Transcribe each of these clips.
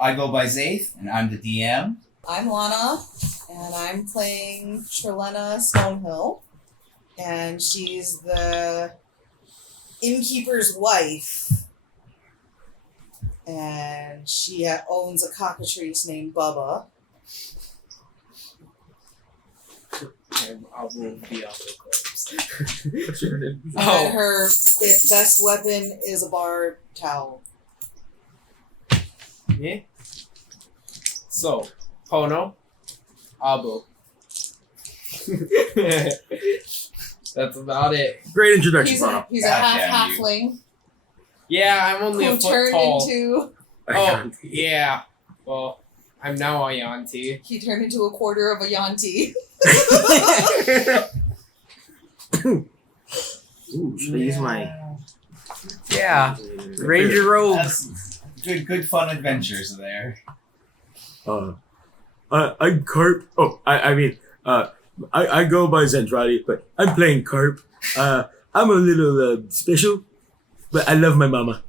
I go by Zaith, and I'm the DM. I'm Lana, and I'm playing Trilena Stonehill, and she's the innkeeper's wife, and she owns a cockatrice named Bubba. And I will be out the corpse. And her best weapon is a bar towel. Yeah. So, Pono, Abbo. That's about it. Great introduction, Pono. He's a half-halfling Yeah, I'm only who a foot turned tall. into... Oh, yeah. Well, I'm now a Yanti. He turned into a quarter of a Yanti. Ooh, should I use my... Yeah. Ranger robe. That's good fun adventures there. I'm Carp. Oh, I go by Zentradi, but I'm playing Carp. I'm a little special, but I love my mama.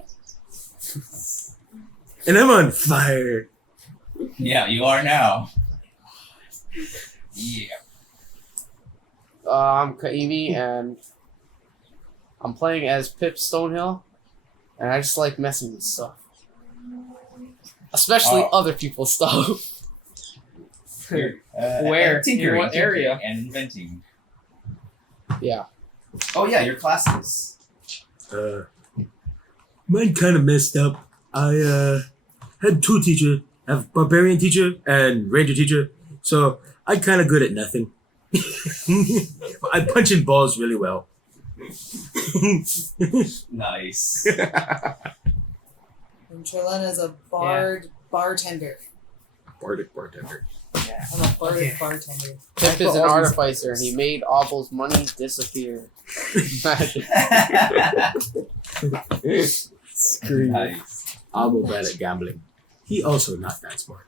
And I'm on fire. Yeah, you are now. Yeah. I'm Kaimi, and I'm playing as Pip Stonehill, and I just like messing with stuff. Especially other people's stuff. Where? Tinkering, In what area? And inventing. Yeah. Oh yeah, your classes. Mine kind of messed up. I had two teachers. I have barbarian teacher and ranger teacher, so I'm kind of good at nothing. I punch in balls really well. Nice. And Trilena's a bartender. Bardic bartender. Yeah, I'm a bardic bartender. Pip is an artificer, and he made Abbo's money disappear. Magic. Screw you. Nice. Abbo bad at gambling. He also not that smart.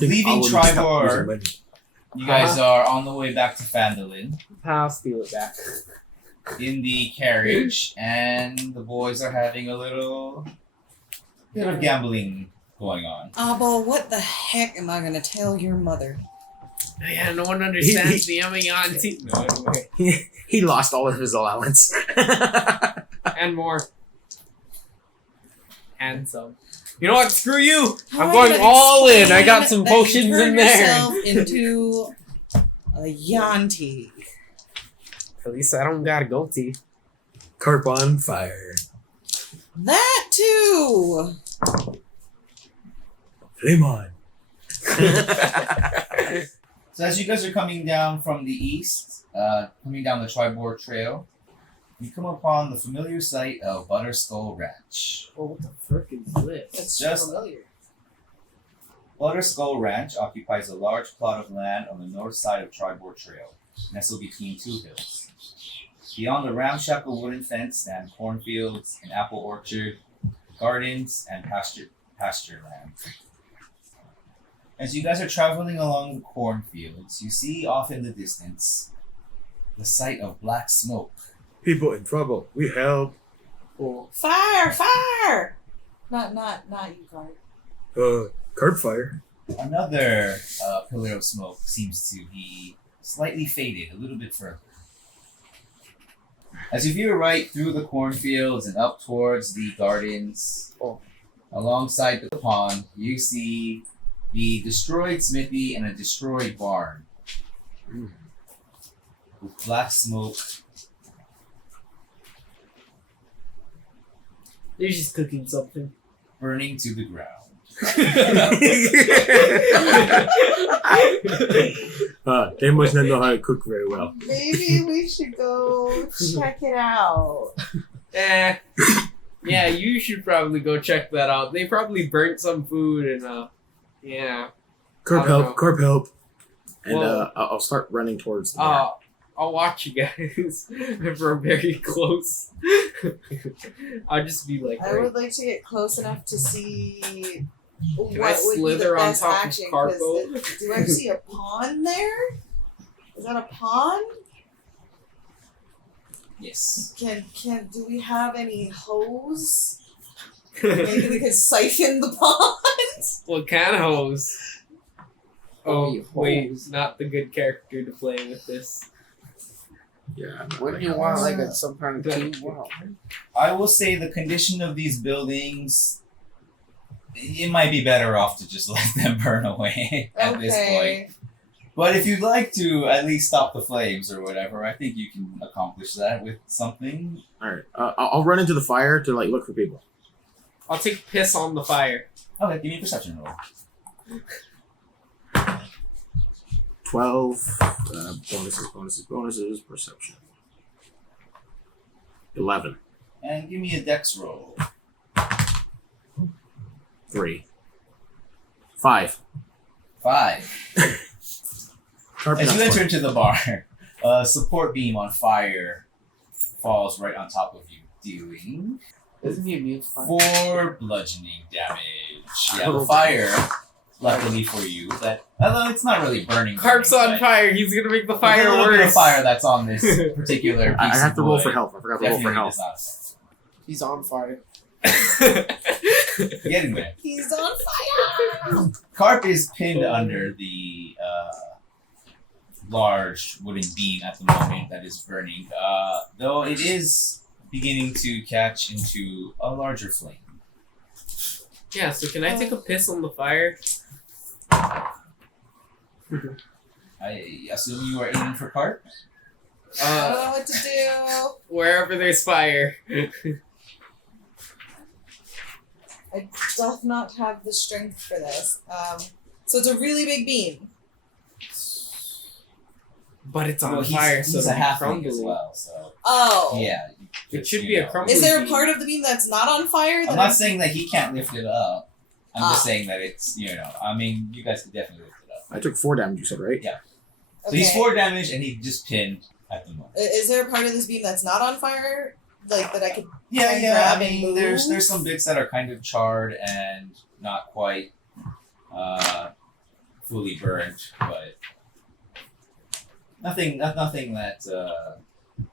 Leaving Tribor, you guys are on the way back to Phandalin I'll steal it back. in the carriage, and the boys are having a little bit of gambling going on. Abbo, what the heck am I gonna tell your mother? Yeah, no one understands me. I'm a Yanti. No, anyway. He lost all of his allowance. And more. And some. You know what? Screw you! How I'm am I going gonna all in. I got explain some that you potions turn in there. yourself into a Yanti. At least I don't got a goatee. Carp on fire. That too. Flame on. So as you guys are coming down from the east, coming down the Tribor Trail, you come upon the familiar site of Butterskull Ranch. Oh, what the frick is this? It's Just- familiar. Butterskull Ranch occupies a large plot of land on the north side of Tribor Trail, nestled between two hills. Beyond the ramshackle wooden fence stand cornfields, an apple orchard, gardens, and pasture land. As you guys are traveling along the cornfields, you see off in the distance the sight of black smoke. People in trouble. We help. Cool. Fire! Fire! Not you, Carp. Carp fire. Another pillar of smoke seems to be slightly faded, a little bit further. As you view right through the cornfields and up towards the gardens, alongside the pond, you see the destroyed smithy and a destroyed barn. With black smoke. They're just cooking something. Burning to the ground. They must not know how to cook very well. Maybe we should go check it out. Yeah, you should probably go check that out. They probably burnt some food and yeah. Carp I don't know. help. Carp help. And Well- I'll start running towards the barn. I'll watch you guys if we're very close. I'll just be like, I would like to get close enough to see what Can I would be the slither on best top of action. Carpo? 'Cause do I see a pond there? Is that a pond? Yes. Do we have any hose? Maybe we could siphon the pond. What kind of hose? Oh, Wait, wait, hose. not the good character to play with this. Yeah. Wouldn't you want like some kind of tube? Wow. I will say the condition of these buildings, it might be better off to just let them burn away at this point. But if you'd like to at least stop the flames or whatever, I think you can accomplish that with something. All right. I'll run into the fire to like look for people. I'll take piss on the fire. Okay, give me a perception roll. 12. Bonuses. Perception. 11. And give me a dex roll. 3. 5. 5. Carp As you nuts. enter into the bar, a support beam on fire falls right on top of you, dealing Isn't he immune to fire? 4 bludgeoning damage. Yeah, the fire, luckily for you, that although it's not really burning. Carp's burning, on but fire. He's gonna make the there's fire a little bit of worse. fire that's on this particular piece I have of to roll wood. for health. I forgot to roll for Definitely health. does not affect. He's on fire. Getting there. He's on fire. Carp is pinned under the large wooden beam at the moment that is burning, though it is beginning to catch into a larger flame. Yeah, so can I take a piss on the fire? I assume you are aiming for Carp? I don't know what to do. Wherever there's fire. I doth not have the strength for this. So it's a really big beam. But it's on Well, fire, he's so a it'll be halfling crumbly. as well, so Oh. yeah. It just, should you be a know. crumbly. Is there a beam. part of the beam that's not on fire? I'm not saying that he can't lift it up. I'm just Ah. saying that it's, I mean, you guys could definitely lift it up. I took 4 damage, you said, right? Yeah. So he's 4 damage and he just pinned at the moment. Is there a part of this beam that's not on fire? Like that I could. Yeah, and yeah. grab I and mean, there's move? some bits that are kind of charred and not quite fully burnt, but nothing that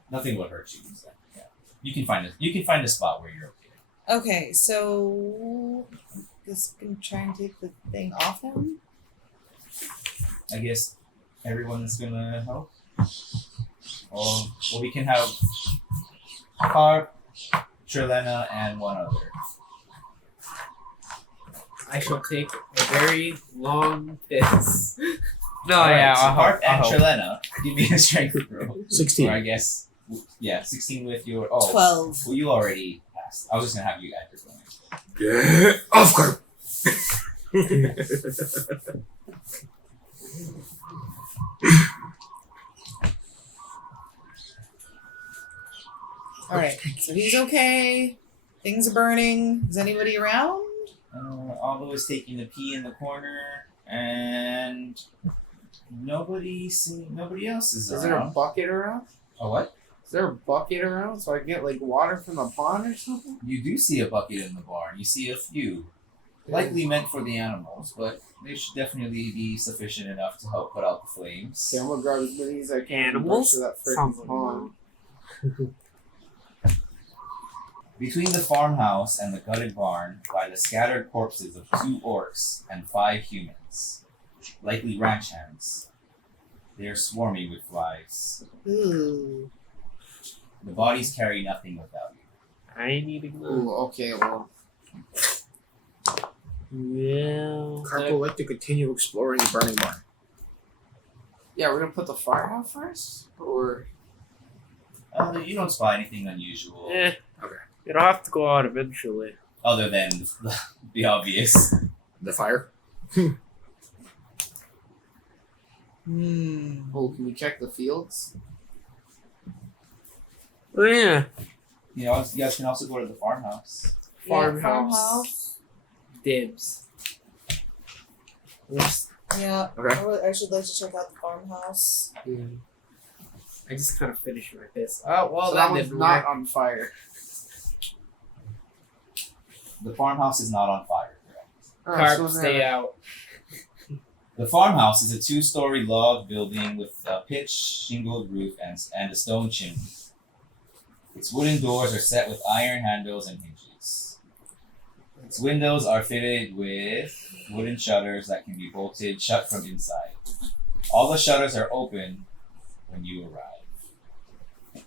nothing will hurt you. So, yeah, you can find a spot where you're okay. Okay, so just gonna try and take the thing off him. I guess everyone's gonna help. Well, we can have Carp, Trilena, and one other. I shall take a very long piss. No, Alright, yeah, so I'll Carp help. and Trilena, give me a strength roll. 16. Or I guess, 16 with your. Oh, 12. well, you already passed. I was just gonna have you add your bonus. Get off, Carp! Alright, so he's okay. Things are burning. Is anybody around? Aldo is taking a pee in the corner, and nobody else is Is there a around. bucket around? A what? Is there a bucket around so I can get like water from the pond or something? You do see a bucket in the barn. You see a few, likely meant for the animals, but they should definitely be sufficient enough to help put out the flames. Okay, I'm gonna grab as many as I can. Animals? To that Sounds freaking pond. Between the farmhouse and the gutted barn lie the scattered corpses of 2 orcs and 5 humans, likely ranch hands. They are swarming with flies. Ooh. The bodies carry nothing of value. I need to go. Ooh, okay, well. Yeah. Carp will like to continue exploring the burning barn. Yeah, we're gonna put the fire out first? Or. You don't spot anything unusual, Okay. Okay. It'll have to go out eventually. other than the obvious. The fire? Hmm. Oh, can we check the fields? Oh yeah. You guys can also go to the farmhouse. Farmhouse. Farmhouse. Dibs. Oops. Yeah. Okay. I should like to check out the farmhouse. I just kind of finished my piss. Oh well, So that that one's didn't not work. on fire. The farmhouse is not on fire, correct? Alright, Carp, so stay then- out. The farmhouse is a 2-story log building with a pitched shingled roof and a stone chimney. Its wooden doors are set with iron handles and hinges. Its windows are fitted with wooden shutters that can be bolted shut from inside. All the shutters are open when you arrive.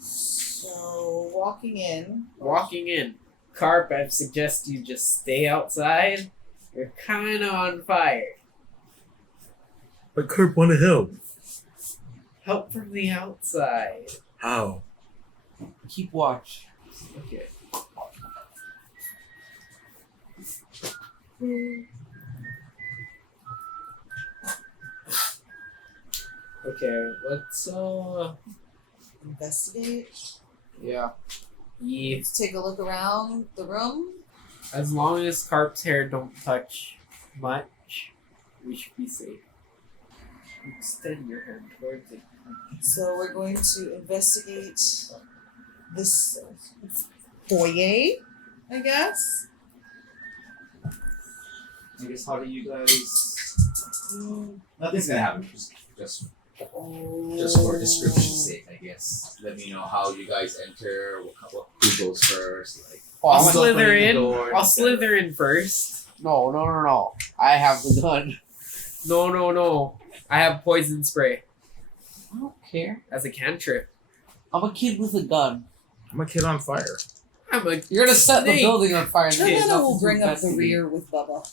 So walking in. Walking in. Carp, I suggest you just stay outside. You're kind of on fire. But Carp wanna help. Help from the outside. How? Keep watch. Okay. Okay, let's Investigate. yeah. Let's take a look around the room. As long as Carp's hair don't touch much, we should be safe. Extend your hand towards it. So we're going to investigate this foyer, I guess. I guess how do you guys? Nothing's gonna happen. Just for description's sake, I guess. Let me know how you guys enter. Who goes first? Like, I'll I'm slither opening the in. door I'll and slither in first. No. I have the gun. No. I have poison spray I don't care. as a cantrip. I'm a kid with a gun. I'm a kid on fire. I'm a You're gonna set the snake. building on fire. and then Trilena nothing will to bring up the investigate. rear with Bubba.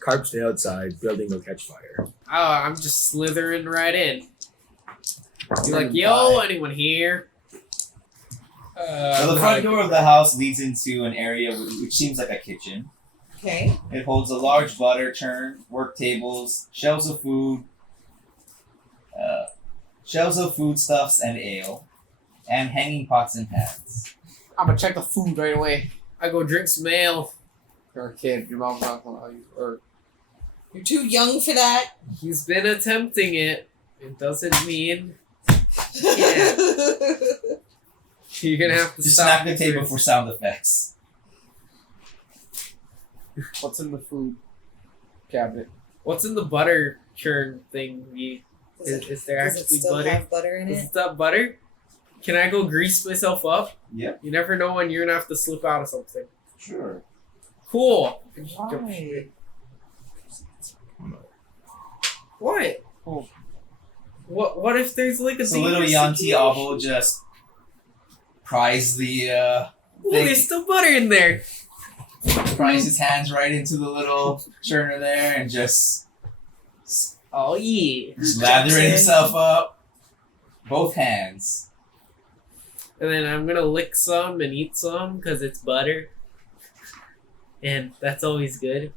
Carp stay outside, building will catch fire. Oh, I'm just slithering right in. You're like, Then yo, die. anyone here? So the front door of the house leads into an area which seems like a kitchen. Okay. It holds a large butter churn, work tables, shelves of foodstuffs and ale, and hanging pots and pans. I'm gonna check the food right away. I go drink some ale. You're a kid. Your mom's not gonna allow you. Or You're too young for that. He's been attempting it. It doesn't mean Yeah. you're gonna have to Just stop smack the me table first. for sound effects. what's in the food cabinet? What's in the butter churn thing? Is there Does it actually still butter? have butter in Is it? it that butter? Can I go grease myself up? Yep. You never know when you're gonna have to slip out of something. Sure. Cool. Why? What? Oh. What if there's like a So little dangerous Yanti situation? Avo just pries Oh, there's still butter in there. pries his hands right into the little churner there and just Oh yeah. lathering himself up. Both hands. And then I'm gonna lick some and eat some because it's butter. And that's always good.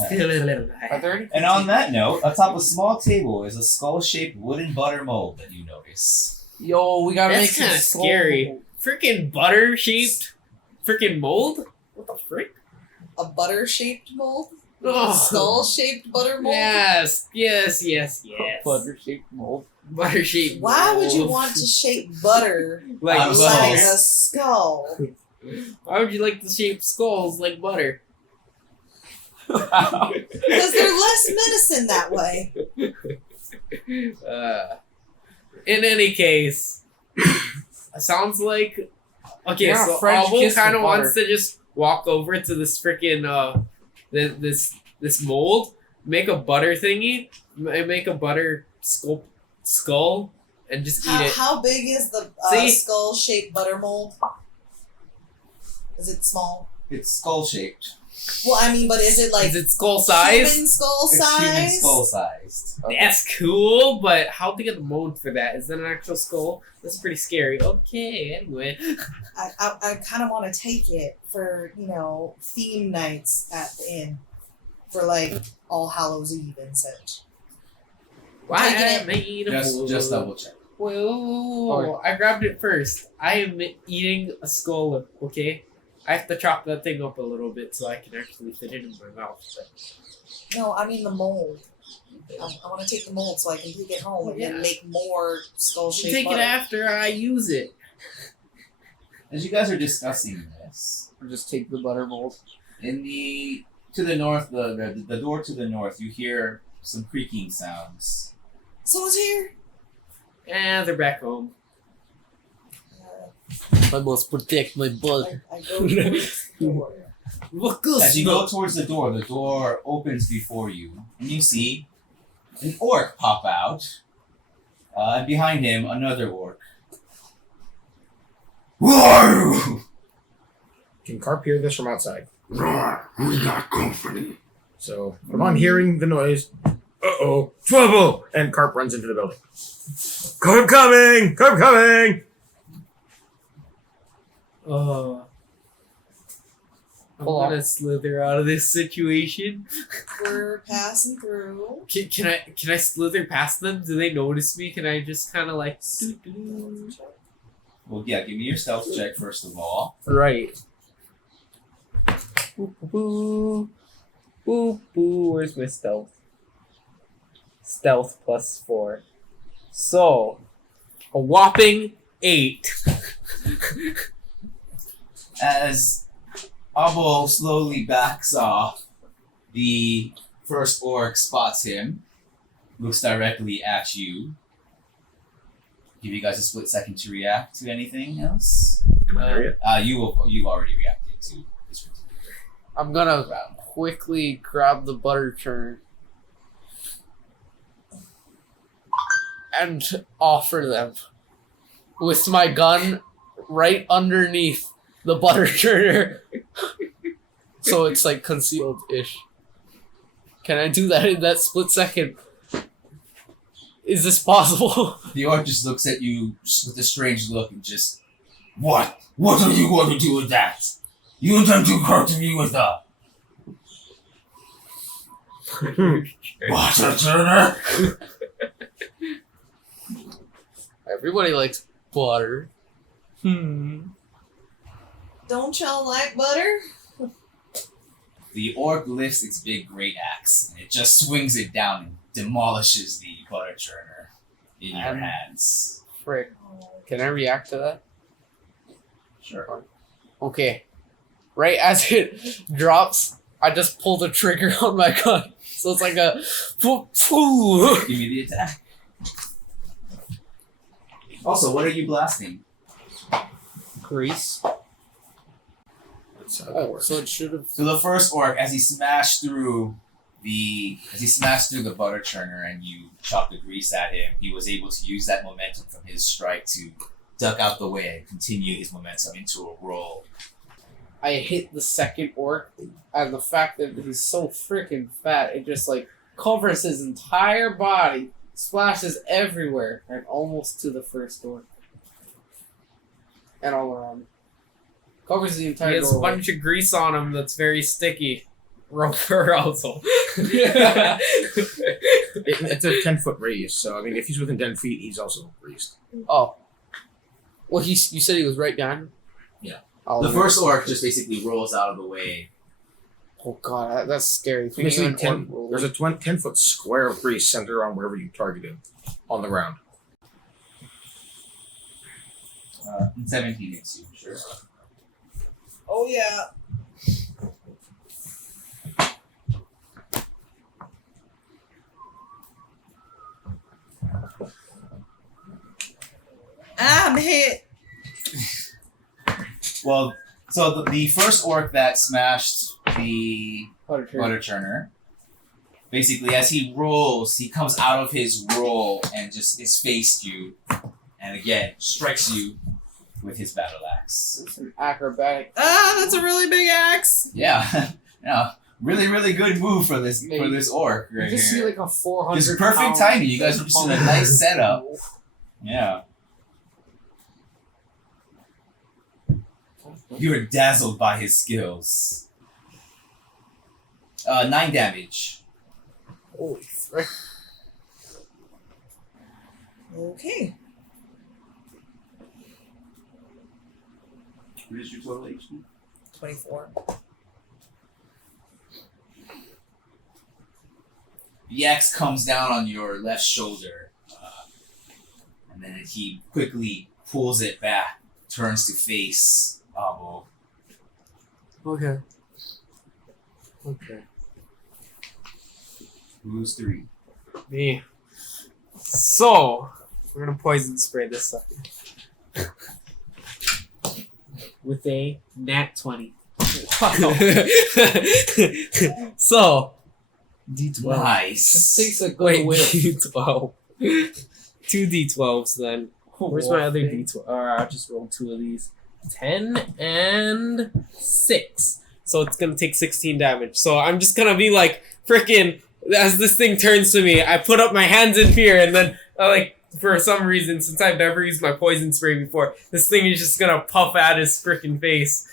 Are there any? And on that note, atop a small table is a skull-shaped wooden butter mold that you notice. Yo, we gotta That's make kinda some scary. Freaking butter shaped freaking mold? What the frick? A butter-shaped mold? Oh. Skull-shaped butter mold? Yes. Butter shaped mold. Butter shaped Why would you mold. want to shape butter like Out of like butter? a skull? Why would you like to shape skulls like butter? Because they're less menacing that way. In any case, sounds like okay. Yeah, So French Abbo kiss kind of with butter. wants to just walk over to this freaking this mold, make a butter thingy, make a butter skull, and just eat it. How big is the See? skull-shaped butter mold? Is it small? It's skull-shaped. Well, I mean, but is it like Is it skull size? human skull It's size? human skull-sized. That's cool, but how big of the mold for that? Is that an actual skull? That's pretty scary. Okay, anyway. I kind of want to take it for, theme nights at the inn. For, like, All Hallows Eve and such. Why Taking it. made a Just double check. Whoa! I grabbed it first. I am eating a skull, okay? I have to chop that thing up a little bit so I can actually fit it in my mouth. But No, I mean the mold. I want to take the mold so I can take it home and then make more skull-shaped take butter. it after I use it. As you guys are discussing this, Or just take the butter mold. to the north, the door to the north, you hear some creaking sounds. Someone's here. And they're back home. I must protect my butt. I go towards the door. As you go towards the door opens before you, and you see an orc pop out, and behind him, another orc. Who are you? Can Carp hear this from outside? We got company. So, upon hearing the noise, trouble! And Carp runs into the building. Carp coming! Carp coming! I'm Pull gonna slither out of this situation. We're passing through. Can I slither past them? Do they notice me? Can I just kind of like? Well, yeah, give me your stealth check first of all. Right. Boop, boop, boop, boop. Where's my stealth? Stealth +4. So, a whopping 8. As Abbo slowly backs off, the first orc spots him, looks directly at you. Give you guys a split second to react to anything else. You've already reacted to this particular I'm gonna round. quickly grab the butter churner and offer them with my gun right underneath the butter churner. So it's like concealed-ish. Can I do that in that split second? Is this possible? The orc just looks at you with a strange look and just, what? What are you going to do with that? You intend to hurt me with a butter churner? Everybody likes butter. Don't y'all like butter? The orc lifts its big great axe and it just swings it down and demolishes the butter churner in your hands. Frick. Can I react to that? Sure. Okay. Right as it drops, I just pull the trigger on my gun. So it's like a... Give me the attack. Also, what are you blasting? Grease. That's how it Oh, works. so it should have... So the first orc, as he smashed through the butter churner and you shot the grease at him, he was able to use that momentum from his strike to duck out the way and continue his momentum into a roll. I hit the second orc, and the fact that he's so freaking fat, it just like covers his entire body, splashes everywhere, and almost to the first orc. And all around. Covers the He entire has a doorway. bunch of grease on him that's very sticky. Roll for arousal. It's a 10-foot radius, so I mean, if he's within 10 feet, he's also greased. Oh. Well, you said he was right behind him? Yeah. The first orc just basically rolls out of the way. Oh god, that's scary. So basically, Thinking of an orc there's a 10-foot square of grease centered around wherever you target him on the ground. 17 hits you, sure. Oh yeah. I'm hit. Well, so the first orc that smashed the butter churner. butter churner, basically as he rolls, he comes out of his roll and just is faced you, and again strikes you with his battle axe. It's an acrobatic. That's a really big axe. Yeah, yeah, really good move for this orc You right just see here. like a 400 Just perfect timing. You guys were just in a nice setup. Yeah. You were dazzled by his skills. 9 damage. Holy frick. Okay. What is your total HP? 24. The axe comes down on your left shoulder, and then he quickly pulls it back, turns to face Abbo. Okay. Okay. Who's 3? Me. So, we're gonna poison spray this sucker. with a nat 20. So, D12. Nice. This takes a good Wait, whiff. D12. 2 D12s then. Where's my other D12? I'll just roll 2 of these. 10 and 6. So it's gonna take 16 damage. So I'm just gonna be like, freaking, as this thing turns to me, I put up my hands in fear, and then, for some reason, since I've never used my poison spray before, this thing is just gonna puff at his freaking face.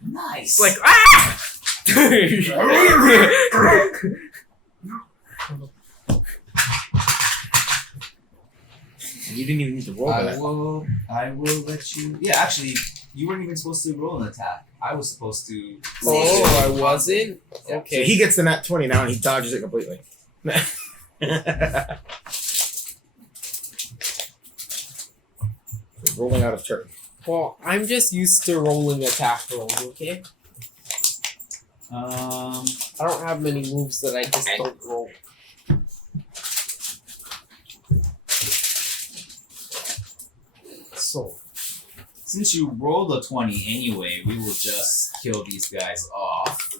Nice. Like, ah! You didn't even need to roll I that. will let you. Yeah, actually, you weren't even supposed to roll an attack. I was supposed to. Oh, I wasn't? Okay. So he gets the nat 20 now and he dodges it completely. So rolling out of turn. Well, I'm just used to rolling attack rolls, okay? I don't have many moves that I just don't roll. So, Since you rolled a 20 anyway, we will just kill these guys off.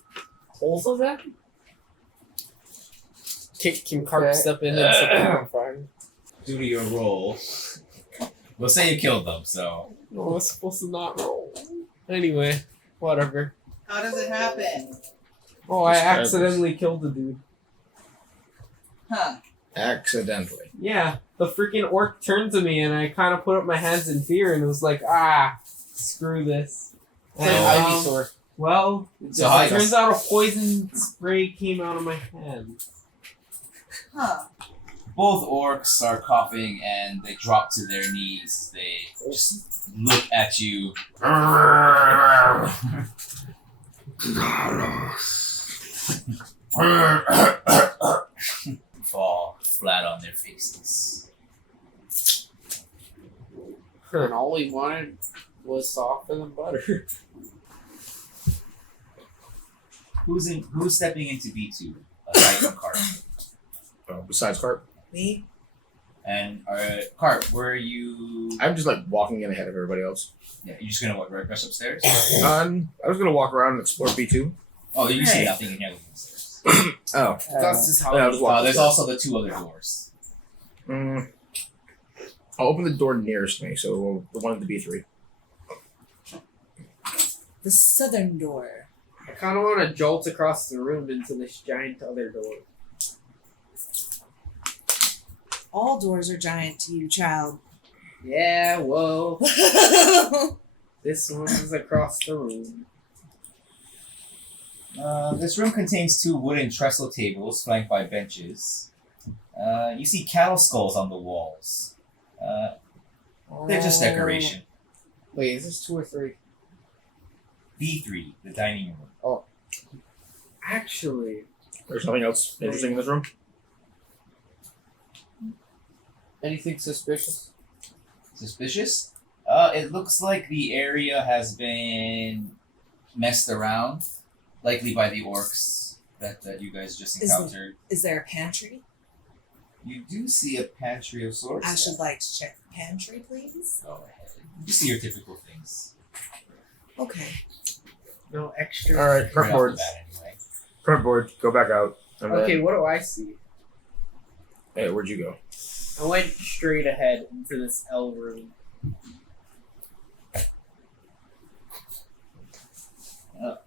both of them? Can Carp Okay. step in and set them on fire? Due to your roll, we'll say you killed them. So No, I was supposed to not roll. Anyway, whatever. How does it happen? Oh, I Describe accidentally killed the dude. Huh. Accidentally. Yeah, the freaking orc turned to me and I kind of put up my hands in fear and was like, screw this. And, Ivysaur. well, So it how you- turns out a poison spray came out of my hand. Huh. both orcs are coughing and they drop to their knees. They just look at you. Fall flat on their faces. And all he wanted was softer than butter. Who's stepping into B2 aside from Carp? Besides Carp, Me? And Carp, where are you? I'm just like walking in ahead of everybody else. Yeah, you're just gonna rush upstairs? I was gonna walk around and explore B2. Oh, you see Right. nothing in here. Upstairs. Oh, That's just how yeah, I'll just walk. There's upstairs. also the two other doors. I'll open the door nearest me, so the one at the B3. The southern door. I kind of want to jolt across the room into this giant other door. All doors are giant to you, child. Yeah, whoa. This one is across the room. This room contains two wooden trestle tables flanked by benches. You see cattle skulls on the walls. They're just decoration. Wait, is this 2 or 3? B3, the dining room. Actually, There's nothing else interesting in this room. Anything suspicious? Suspicious? It looks like the area has been messed around, likely by the orcs that you guys just Is encountered. Is there a pantry? You do see a pantry of sorts. I should like to check the pantry, please. Go ahead. You see your typical things. Okay. no extra. All right, Right prep off board. the bat, anyway. Prep board. Go back out. And Okay, Then, what do I see? hey, where'd you go? I went straight ahead into this L room.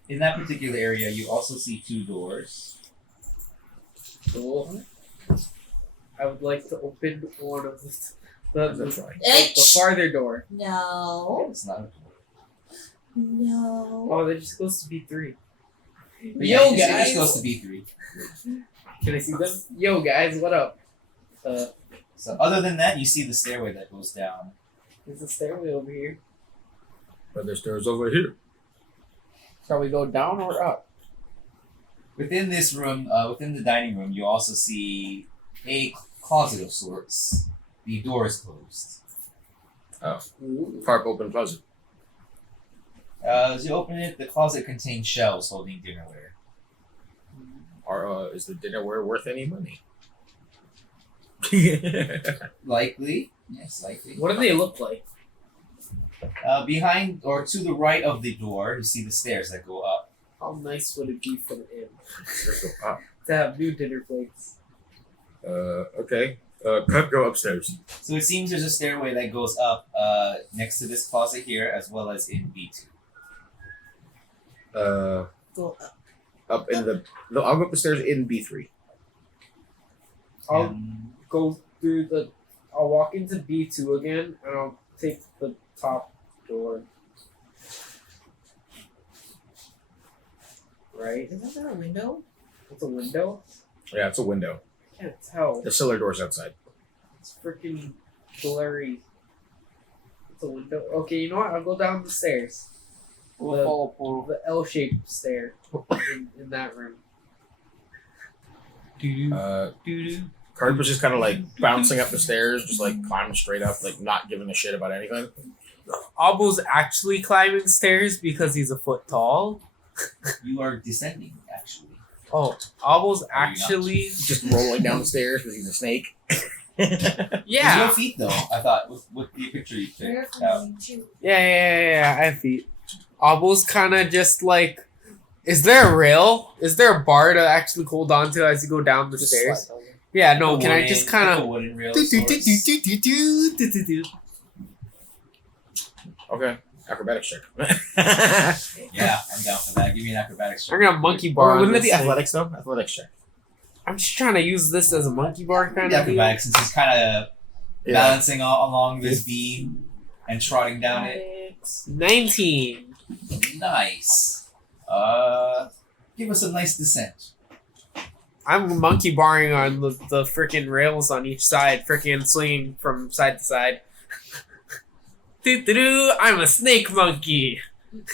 In that particular area, you also see two doors. Cool. I would like to open one of That's the fine. farther door. No. It's not a door. No. Oh, they're just supposed to be 3. But Yo, yeah, guys. You're supposed to be 3. Can I see them? Yo, guys, what up? So other than that, you see the stairway that goes down. There's a stairway over here. But there's doors over here. Shall we go down or up? Within this room, within the dining room, you also see a closet of sorts. The door is closed. Ooh. Carp open closet. As you open it, the closet contains shelves holding dinnerware. Is the dinnerware worth any money? Likely. Yes, likely. What do they look like? Behind or to the right of the door, you see the stairs that go up. How nice would it be for the inn Ah, to have new dinner plates? okay. Cut, go upstairs. So it seems there's a stairway that goes up next to this closet here, as well as in B2. Go up. Up in the. No, I'll go up the stairs in B3. I'll And go through the. I'll walk into B2 again, and I'll take the top door. Right? Isn't there a window? It's a window? Yeah, it's a window. I can't tell. The cellar door's outside. It's freaking blurry. It's a window. Okay, you know what? I'll go down the stairs. We'll follow portal. The L-shaped stair in that room. Carp was just kind of like bouncing up the stairs, just like climbing straight up, like not giving a shit about anything. Abbo's actually climbing stairs because he's a foot tall. you are descending, actually. Oh, Abbo's Are you not? actually Just rolling down the stairs because he's a snake. There's yeah. no feet, though, I thought, with the picture you picked out. Yeah, I have feet. Abbo's kind of just like, is there a rail? Is there a bar to actually hold on to as you go down the stairs? Slide down. Yeah, no, A can I wooden- just kind like a of... wooden rail of sorts. Okay. Acrobatics check. Yeah, I'm down for that. Give me an acrobatics check. I'm gonna monkey bar. Or on wouldn't it this be thing. athletics though? Athletics check. I'm just trying to use this as a monkey bar kind The of deal. acrobatics, since he's kind of Yeah. balancing along this beam and trotting down it. 19. Nice. Give us a nice descent. I'm monkey barring on the freaking rails on each side, freaking swinging from side to side. Doo-doo-doo, I'm a snake monkey. I'm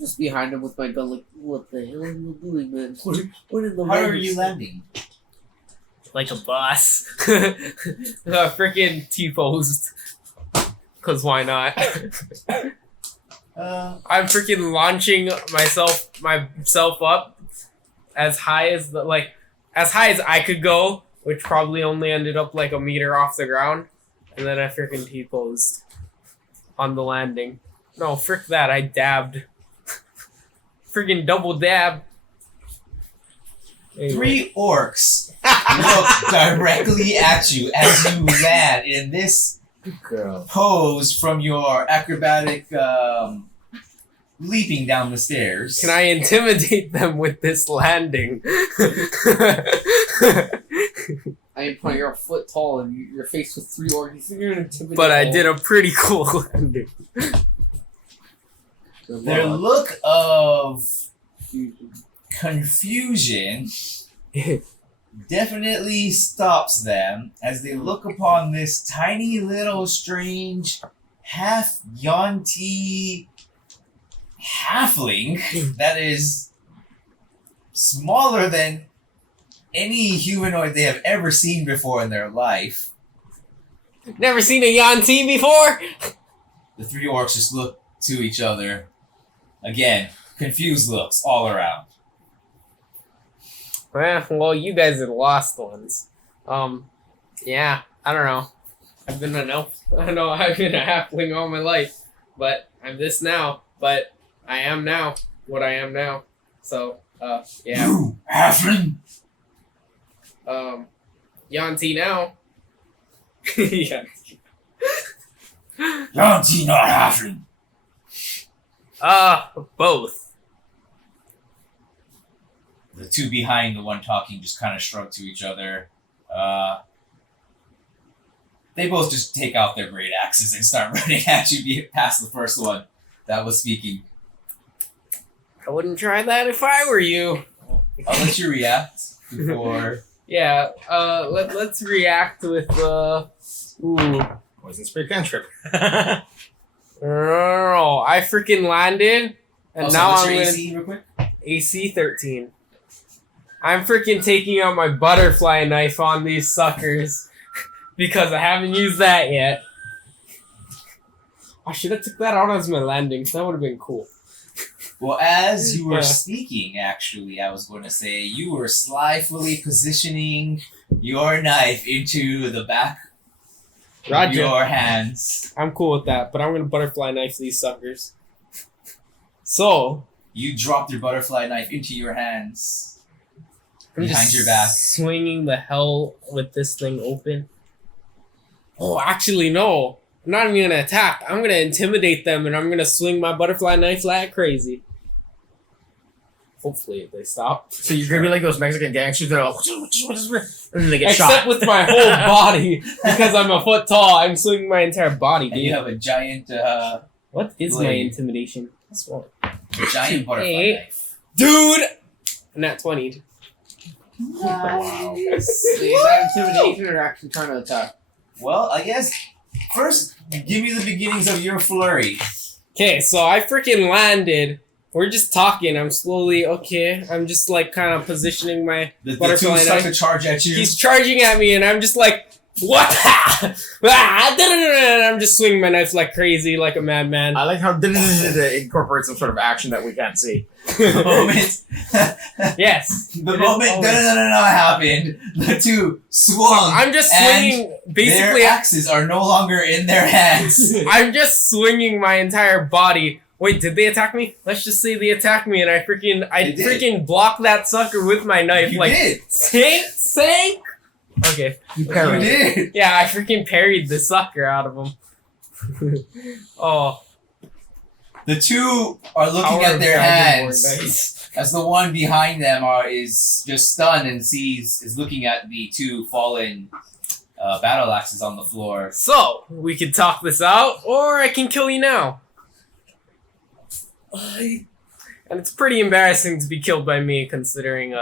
just behind him with my gun, like, what the hell are you doing, man? What in the How world are is you this? landing? Like a boss. Freaking T-posed. Cause why not? I'm freaking launching myself up as high as I could go, which probably only ended up like a meter off the ground, and then I freaking T-posed on the landing. No, frick that, I dabbed. Freaking double dab. Anyway. 3 orcs look directly at you as you land in this Girl. pose from your acrobatic leaping down the stairs. Can I intimidate them with this landing? I mean, point, you're a foot tall and you're faced with 3 orcs. You're gonna intimidate But I all- did a pretty cool landing. Their look of confusion definitely stops them as they look upon this tiny little strange half Yonti halfling that is smaller than any humanoid they have ever seen before in their life. Never seen a Yanti before? The 3 orcs just look to each other. Again, confused looks all around. Well, you guys are the lost ones. Yeah, I don't know. I've been an elf. I know I've been a halfling all my life, but I'm this now. But I am now what I am now. So, yeah. You, halfling! Yanti now. Yeah. Yonti, not halfling! Both. The 2 behind the one talking just kind of shrug to each other. They both just take out their great axes and start running at you past the first one that was speaking. I wouldn't try that if I were you. I'll let you react before. Yeah, let's react with, Poison spray cantrip. Oh, I freaking landed, and Also, now what's I'm your gonna AC real quick? AC 13. I'm freaking taking out my butterfly knife on these suckers because I haven't used that yet. I should have took that out as my landing. So that would have been cool. Well, as you were Yeah. speaking, actually, I was going to say you were slyly positioning your knife into the back Roger. Your hands. I'm cool with that, but I'm gonna butterfly knife these suckers. So You dropped your butterfly knife into your hands. I'm Behind just your back. swinging the hell with this thing open. Oh, actually, no. I'm not even gonna attack. I'm gonna intimidate them, and I'm gonna swing my butterfly knife like crazy. Hopefully, they stop. So you're gonna be like those Mexican gangsters that are like, and then they get Except shot. with my whole body, because I'm a foot tall. I'm swinging my entire body, And you dude. have a giant, What is my blade. intimidation? That's one. giant butterfly Eight. knife. Dude! Nat 20. Wow. Is that intimidation or actually trying to attack? Well, I guess first give me the beginnings of your flurry. Okay, so I freaking landed. We're just talking. I'm slowly, okay. I'm just like kind of positioning my. The two Butterfly start knife. to charge at you. He's charging at me, and I'm just like, what? And I'm just swinging my knife like crazy, like a madman. I like how it incorporates some sort of action that we can't see. The moment, Yes. the moment happened, the two swung. I'm just and swinging, basically, their axes are no longer in their hands. I'm just swinging my entire body. Wait, did they attack me? Let's just say they attacked me, and I They did. freaking blocked that sucker with my knife. You like, did. sank. Okay. You did. Yeah, I freaking parried the sucker out of him. Oh. The two are looking Power at of their Dragon hands Lord, nice. as the one behind them is just stunned and is looking at the two fallen battle axes on the floor. So, we can talk this out, or I can kill you now. And it's pretty embarrassing to be killed by me, considering,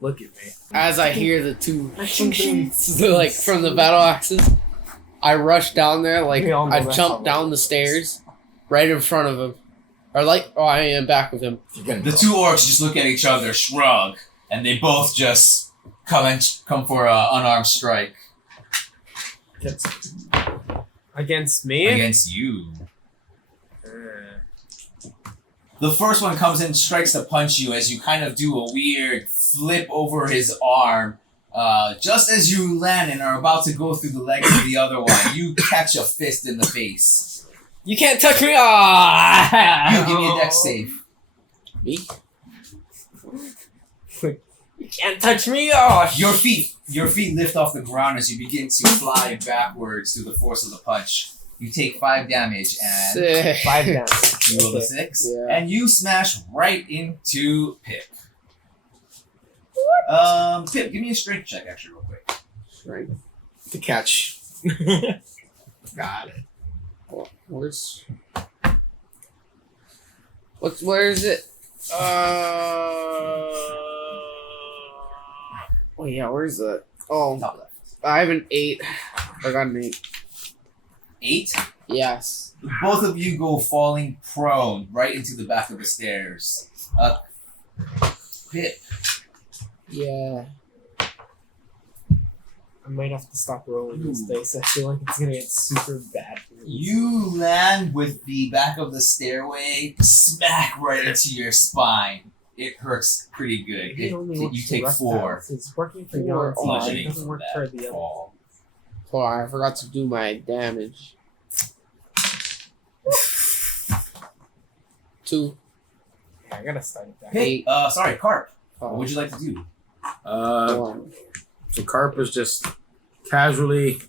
look at me. As I hear the two like from the battle axes, I rush down there like We all know I that's jump how down it the stairs right in front of him. Or like I am back with him. The two orcs just look at each other, shrug, and they both just come for an unarmed strike Against me? against you. The first one comes in, strikes to punch you as you kind of do a weird flip over his arm. Just as you land and are about to go through the leg of the other one, you catch a fist in the face. You can't touch me! Ah! You give me a dex save. Me? You can't touch me! Oh, Your feet lift off the ground as you begin to fly backwards through the force of the punch. You take 5 damage and Sick. 5 down. you roll a Okay. 6, Yeah. and you smash right into Pip. Pip, give me a strength check actually real quick. Right. To catch. Got it. Where's where is it? Oh yeah, where's that? Oh, Top left. I have an 8. I got an 8. 8. Yes. Both of you go falling prone right into the back of the stairs. Pip, Yeah. I might have to stop rolling this dice. I feel like it's gonna get super bad for me. you land with the back of the stairway smack right into your spine. It hurts pretty good. It only works You for take 4 reptiles. It's working for 4. young Oh, teeth. It bludgeoning doesn't from work that for the other. fall. Oh, I forgot to do my damage. 2. Yeah, I gotta start that. Hey, sorry, Carp. What Oh, would you like to do? 1. So Carp is just casually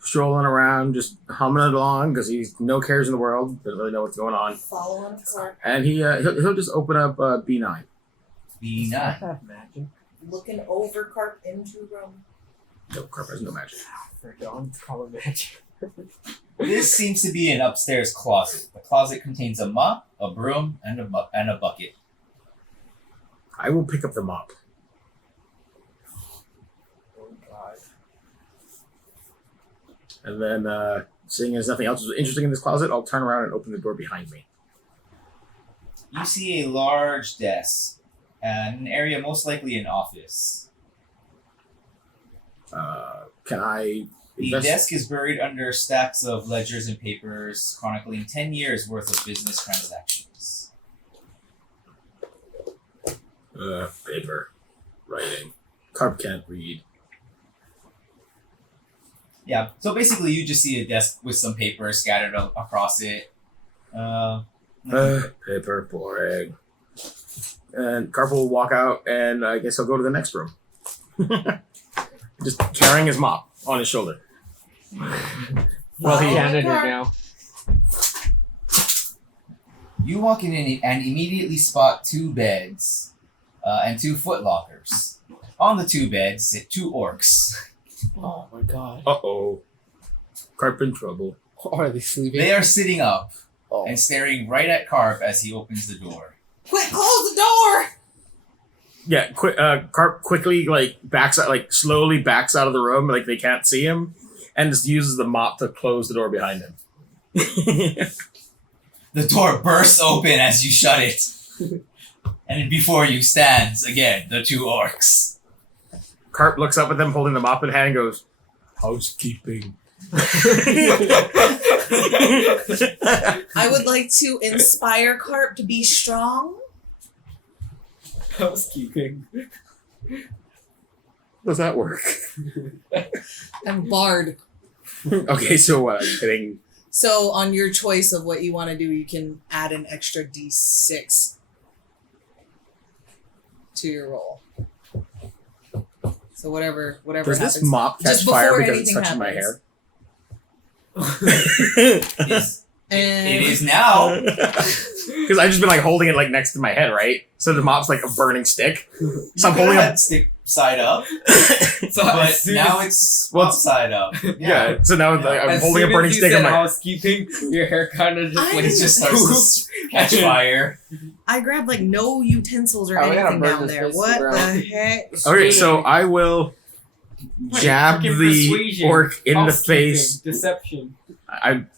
strolling around, just humming it along because he's no cares in the world, doesn't really know what's going on, Following a cart, and he'll just open up B9. B9. Have magic. looking over Carp into room. No, Carp has no magic. For dawn to call it magic. This seems to be an upstairs closet. The closet contains a mop, a broom, and a bucket. I will pick up the mop. Oh god. And then, seeing as nothing else is interesting in this closet, I'll turn around and open the door behind me. You see a large desk and an area most likely an office. Can I The invest? desk is buried under stacks of ledgers and papers chronicling 10 years worth of business transactions. Paper. Writing. Carp can't read. Yeah. So basically, you just see a desk with some paper scattered across it. Paper boring. And Carp will walk out, and I guess he'll go to the next room. Just carrying his mop on his shoulder. Well, Follow janitor Carp. now. You walk in and immediately spot 2 beds and 2 footlockers. On the 2 beds sit 2 orcs. Oh my god. Uh-oh. Carp in trouble. Are they sleeping? They are sitting up Oh. and staring right at Carp as he opens the door. Quick, close the door! Yeah, Carp quickly, backs out, slowly backs out of the room, like they can't see him, and just uses the mop to close the door behind him. The door bursts open as you shut it. And before you stands, again, the 2 orcs. Carp looks up at them holding the mop in hand and goes, housekeeping. I would like to inspire Carp to be strong. Housekeeping. Does that work? I'm bard. Okay, so what? Are you kidding? So on your choice of what you want to do, you can add an extra d6 to your roll. So whatever Does happens. this mop catch Just fire before because it's anything touching my happens. hair? And It is now. Because I've just been holding it next to my head, right? So the mop's like a burning stick. So I'm You holding had it. stick side up, So but as soon now as, it's Well, upside up. Yeah. So now I'm as holding soon a burning as you stick said in my. housekeeping, your hair kind of just I- It just starts to catch fire. I grabbed no utensils or Oh, we gotta anything burn down this there. place to What the the ground. heck? Okay, so I will jab Fucking the persuasion. orc in the Housekeeping. face. Deception.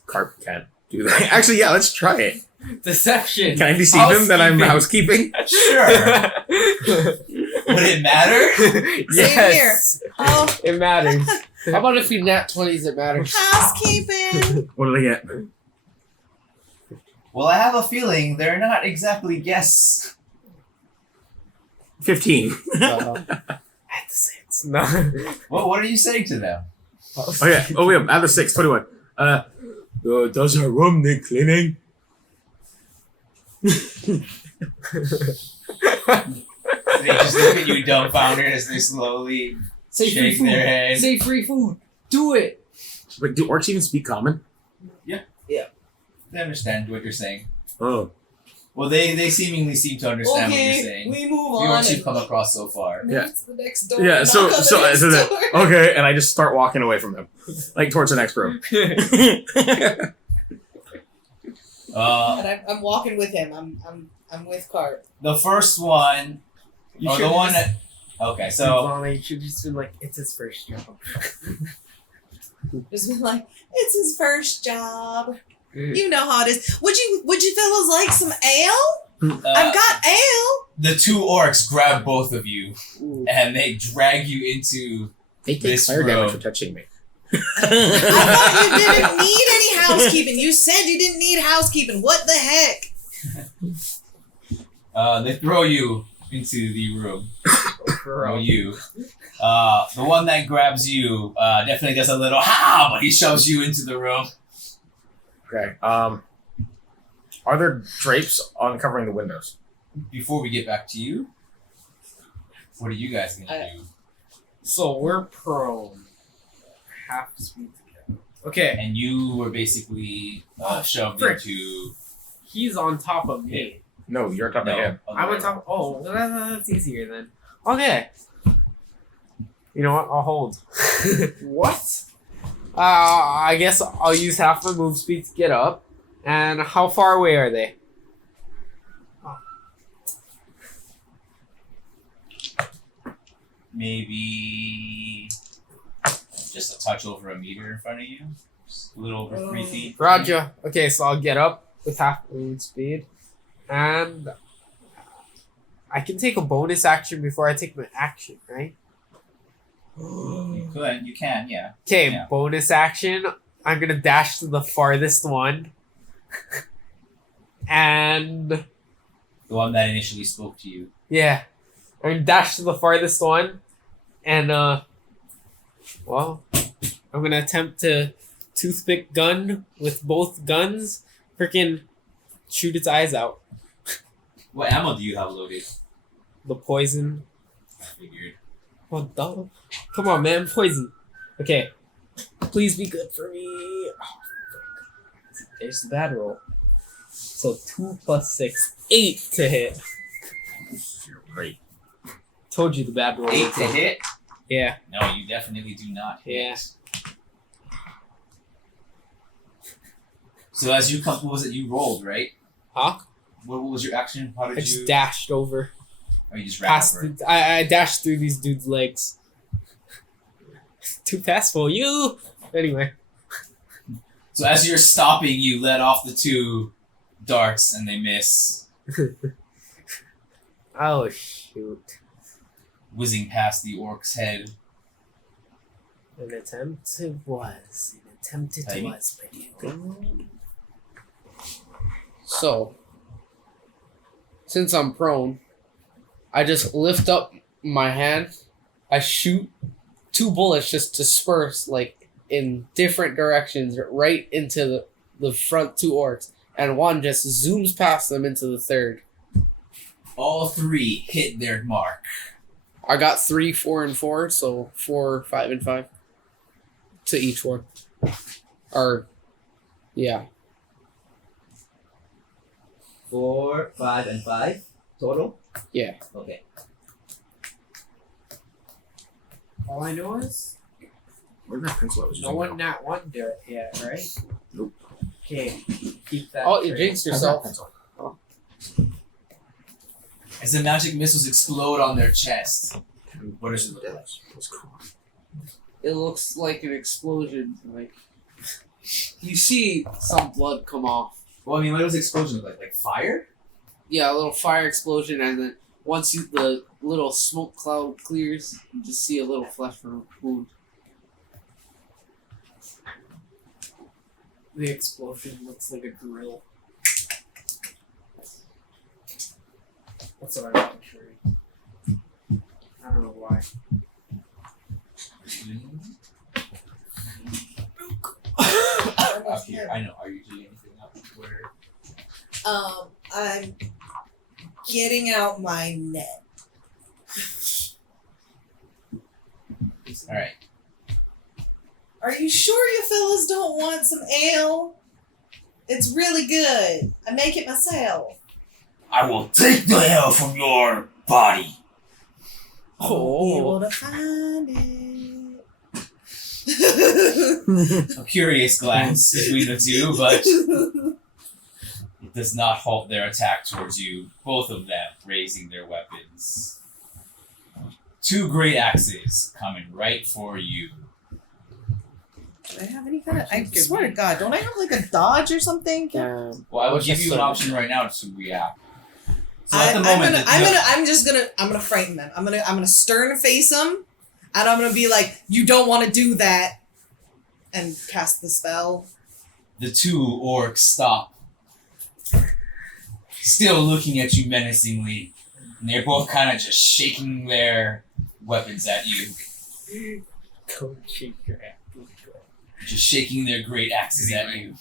Carp can't do that. Actually, yeah, let's try it. Deception. Can I deceive him that I'm housekeeping? Sure. Would it matter? Yes. Oh, It matters. How about if you nat 20s, it matters? housekeeping. What do they get? Well, I have a feeling they're not exactly guests. 15. At the 6. No. What are you saying to them? Oh yeah. Oh yeah. Add the 6. 21. Does your room need cleaning? They just look at you dumbfounded as they slowly Say free shake food. their head. Say free food. Do it. Wait, do orcs even speak common? They understand what you're saying. Oh. Well, they seemingly seem to understand what you're Okay, saying. we move You on. what you've come across so far. Yeah. Move to the next door. Yeah. Knock So on the so next so that, door. okay, and I just start walking away from them, towards the next room. And I'm walking with him. I'm with Carp. The first one, You or should the one just- that. Okay, so you should just been like, it's his first job. Just been it's his first job. You know how it is. Would you fellas like some ale? I've got ale. the 2 orcs grab both of you Ooh. and they drag you into. They take This fire damage room. for touching me. I thought you didn't need any housekeeping. You said you didn't need housekeeping. What the heck? They throw you into the room. Throw Bro. you. The one that grabs you definitely does a little ha, but he shoves you into the room. Okay. Are there drapes on covering the windows? Before we get back to you, what are you guys gonna do? So we're prone. Half speed together. Okay. And you were basically shoved frick. into. He's on top of me. No, you're on top of him. other I'm way on top. Oh, well, that's easier then. Okay. You know what? I'll hold. What? I guess I'll use half my move speed to get up. And how far away are they? Maybe just a touch over a meter in front of you. Just a little over 3 feet. Roger. Okay, so I'll get up with half my move speed. And I can take a bonus action before I take my action, right? You could, you can, yeah. Okay, Yeah. bonus action. I'm gonna dash to the farthest one. And The one that initially spoke to you. yeah. I'm gonna dash to the farthest one. And well, I'm gonna attempt to toothpick gun with both guns. Freaking shoot its eyes out. What ammo do you have loaded? The poison. I figured. Oh, duh. Come on, man. Poison. Okay. Please be good for me. Oh, frick. There's the bad roll. So 2 plus 6. 8 to hit. You're right. Told you the bad roll. 8 to hit? Yeah. No, you definitely do not hit. Yeah. So as you come, what was it you rolled, right? Huh? What was your action? How did I you... just dashed over. Oh, you just ran Past over. I dashed through these dudes' legs. Too fast for you. Anyway. So as you're stopping, you let off the 2 darts and they miss, Oh shoot. whizzing past the orc's head. An attempt it was. An attempt it Timing. was, my dear. So, since I'm prone, I just lift up my hand. I shoot 2 bullets just disperse like in different directions right into the front 2 orcs, and one just zooms past them into the third. All 3 hit their mark. I got 3, 4, and 4, so 4, 5, and 5 to each one. Or, yeah. 4, 5, and 5 total? Yeah. Okay. All I know is Where's that pencil I was no using? one not one do it yet, right? Nope. Okay. Keep that. Oh, you straight. jinxed yourself. As the magic missiles explode on their chest, what does it look like? That's cool. It looks like an explosion. Like you see some blood come off. Well, I mean, what does the explosion look like? Like fire? Yeah, a little fire explosion, and then once the little smoke cloud clears, you just see a little flesh wound. The explosion looks like a drill. That's what I'm picturing. I don't know why. Up here. I know. Are you doing anything up where? I'm getting out my net. Alright. Are you sure you fellas don't want some ale? It's really good. I make it myself. I will take the hell from your body. Won't be able to find it. A curious glance between the 2, but it does not halt their attack towards you, both of them raising their weapons. 2 great axes coming right for you. Do I have any kind of? I swear to God, don't I have like a dodge or something? Damn. Well, I would What's give the you an third? option right now to react. So at the moment, I'm gonna frighten them. I'm gonna stern face them, and I'm gonna be like, you don't want to do that, and cast the spell. the 2 orcs stop, still looking at you menacingly, and they're both kind of just shaking their weapons at you, Go shake your ass. just shaking their great axes at you.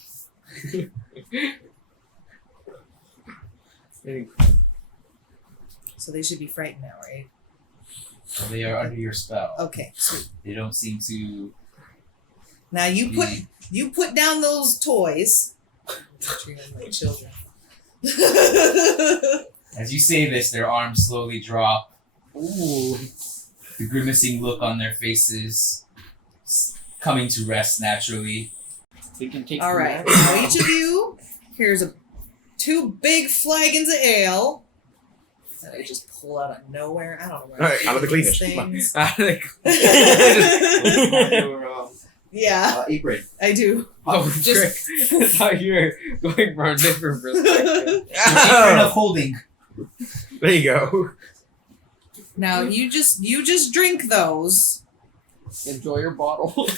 So they should be frightened now, right? So they are under your spell. Okay. Sweet. They don't seem to. Now you be- put down those toys. Treat them like children. As you say this, their arms slowly drop. Ooh. The grimacing look on their faces coming to rest naturally. We can take All the right. map. Now each of you, here's 2 big flagons of ale. That I just pull out of nowhere. I don't know where. All right, out of the these cleaners. Come on. things. Yeah, Apron. I do. Oh, Just- frick. I thought you were going for a different perspective. Apron of holding. There you go. Now you just drink those. Enjoy your bottle.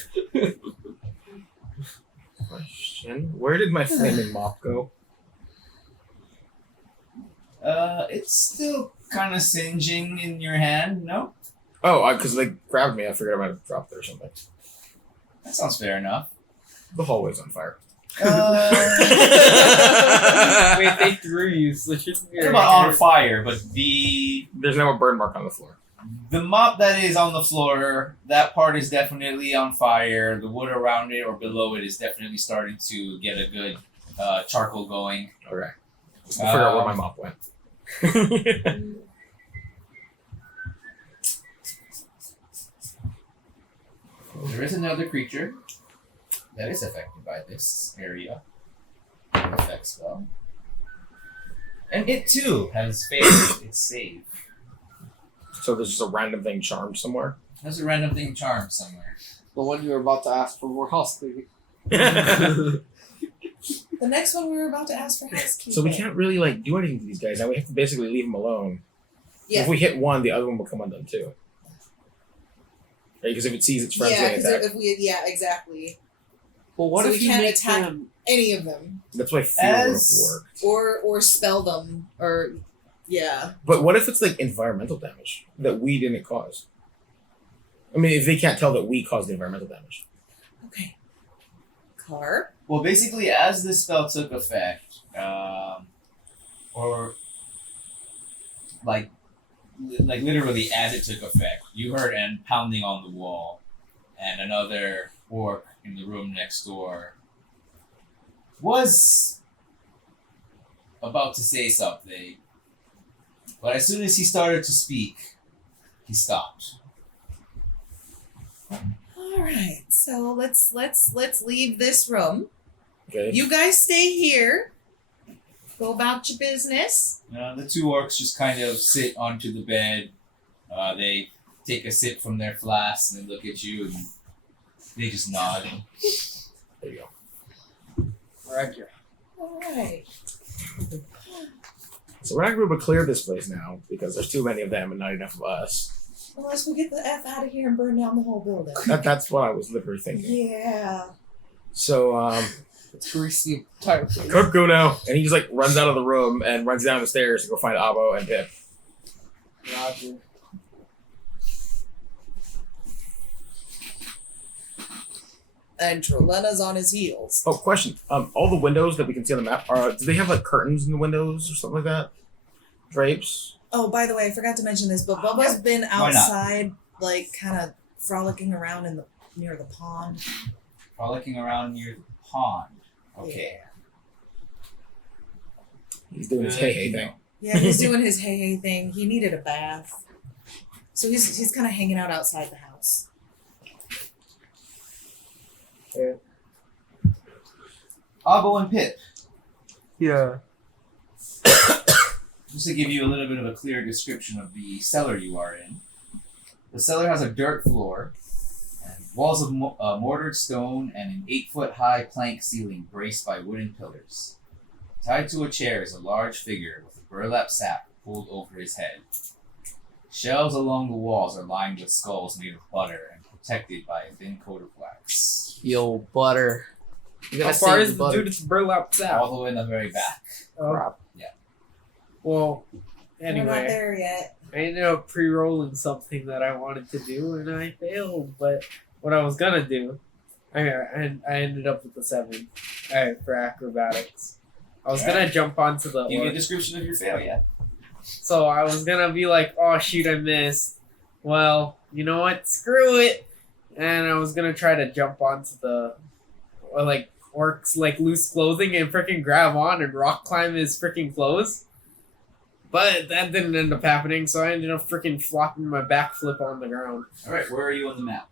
Question: where did my flaming mop go? It's still kind of singeing in your hand, no? Oh, because they grabbed me. I figured I might have dropped it or something. That sounds fair enough. The hallway's on fire. Wait, they threw you, so shouldn't be It's about on fire, but There's no burn mark on the floor. the mop that is on the floor, that part is definitely on fire. The wood around it or below it is definitely starting to get a good charcoal going. Okay. We'll figure out where my mop went. There is another creature that is affected by this area. It affects well. And it too has failed its save. So there's just a random thing charmed somewhere? There's a random thing charmed somewhere. The one you were about to ask for more house cleaning. The next one we were about to ask for housekeeping. So we can't really like do anything to these guys. Now we have to basically leave them alone. Yeah. If we hit one, the other one will come undone too. Right? Because if it sees its friends Yeah, getting because attacked, exactly. But what So if we you can't make attack- them? Any of them, that's why fear would have As- worked. or spell them, or yeah. But what if it's like environmental damage that we didn't cause? I mean, if they can't tell that we caused the environmental damage. Okay. Carp. Well, basically, as this spell took effect, or like literally as it took effect, you heard N pounding on the wall, and another orc in the room next door was about to say something, but as soon as he started to speak, he stopped. All right. So let's leave this room. Okay. You guys stay here. Go about your business. The two orcs just kind of sit onto the bed. They take a sip from their flask and they look at you and they just nod. There you go. Right here. All right. So we're not going to be able to clear this place now because there's too many of them and not enough of us. Unless we get the F out of here and burn down the whole building. That's what I was literally thinking. Yeah. So, It's greasy entire place. Carp, go now. And he just like runs out of the room and runs down the stairs to go find Abbo and Pip. Roger. And Trilena's on his heels. Oh, question. All the windows that we can see on the map, do they have like curtains in the windows or something like that? Drapes? Oh, by the way, I forgot to mention this, but Bubba's been Why not? outside, like kind of frolicking around near the pond. Frolicking around near the pond. Okay. He's doing his hey thing. Yeah, he's doing his hey thing. He needed a bath, so he's kind of hanging out outside the house. Abbo and Pip, Yeah. just to give you a little bit of a clear description of the cellar you are in. The cellar has a dirt floor, and walls of mortared stone, and an 8-foot-high plank ceiling braced by wooden pillars. Tied to a chair is a large figure with a burlap sack pulled over his head. Shelves along the walls are lined with skulls made of butter and protected by a thin coat of wax. Yo, butter. You How gotta far save is the the butter. dude? It's burlap sack. All the way in the very back. Oh. Yeah. Well, We're not anyway, there yet. I ended up pre-rolling something that I wanted to do, and I failed. But what I was gonna do, I ended up with a 7 for acrobatics. I was gonna jump onto the Give me a orc. description of your failure. So I was gonna be like, oh shoot, I missed. Well, you know what? Screw it. And I was gonna try to jump onto the, orc's loose clothing and freaking grab on and rock climb his freaking clothes. But that didn't end up happening, so I ended up freaking flopping my backflip on the ground. Alright, where are you on the map?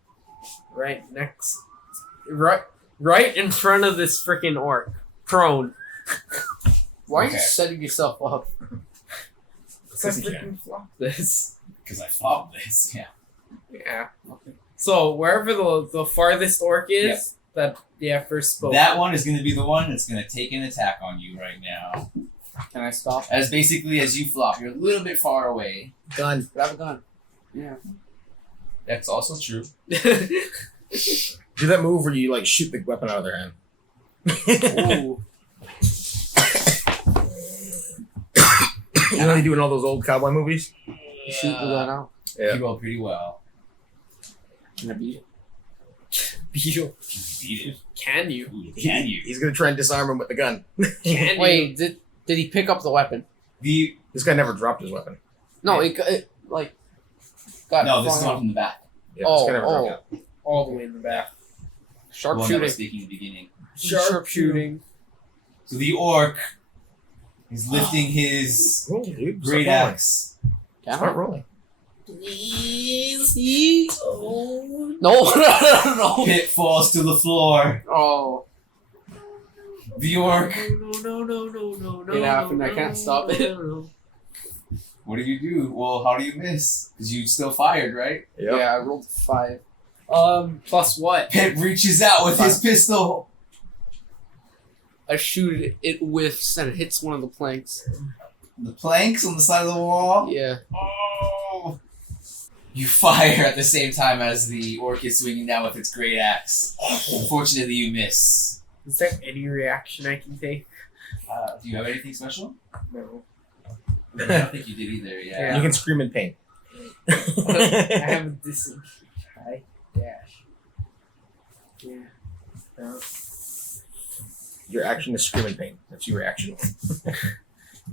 Right right in front of this freaking orc. Prone. Why are Okay. you setting yourself up? So I Because he can. freaking flopped this. Because I followed this, yeah. Yeah. So wherever the farthest orc is, first spoke. That one is going to be the one that's going to take an attack on you right now. Can I stop? As basically as you flop, you're a little bit far away. Gun. Grab a gun. Yeah. That's also true. Do that move where you like shoot the weapon out of their hand. Ooh. You know they do in all those old cowboy movies? Shoot the gun out. You rolled pretty well. Can I beat it? Beetle. Beat it. Can you? Can you? He's gonna try and disarm him with the gun. Can Wait, did he pick up the weapon? The This guy never dropped his weapon. No, it like got no, this is flung one from the back. Yeah, this guy never dropped you? All the way in the back. out. The one that was Sharpshooting. speaking in the beginning. Sharpshooting. So the orc is lifting his Roll, dude. great Start rolling. axe. Start rolling. Please. Oh. No, no. Pit falls to the floor. Oh, The orc. No. it happened. I can't stop it. What do you do? Well, how do you miss? Because you still fired, right? Yep. Yeah, I rolled 5. Plus what? Pit reaches out with his pistol. I shoot it whiffs and it hits one of the planks. The planks on the side of the wall. Yeah. Oh! You fire at the same time as the orc is swinging down with its great axe. Unfortunately, you miss. Is there any reaction I can take? Do you have anything special? No. I don't think you did either. Yeah. You can scream in pain. I have a disengage. I dash. Yeah. No. Your action is scream in pain. That's your action.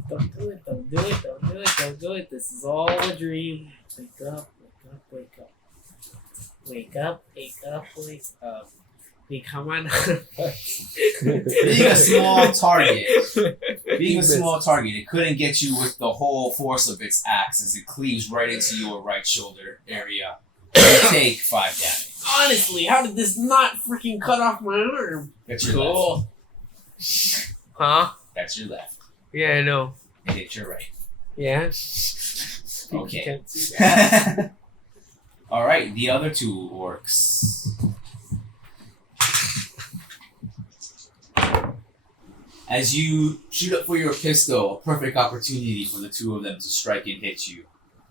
Don't do it, don't do it, don't do it, don't do it. This is all a dream. Wake up, wake up, wake up. Wake up, wake up, wake up. We come on. Being a small target, it couldn't get you with the whole force of its axe as it cleaves right into your right shoulder area. You take 5 damage. Honestly, how did this not freaking cut off my arm? That's your left. Huh? That's your left. Yeah, I know. It hit your right. Yeah. Okay. Can't see that. Alright, the other 2 orcs. As you shoot up for your pistol, a perfect opportunity for the 2 of them to strike and hit you.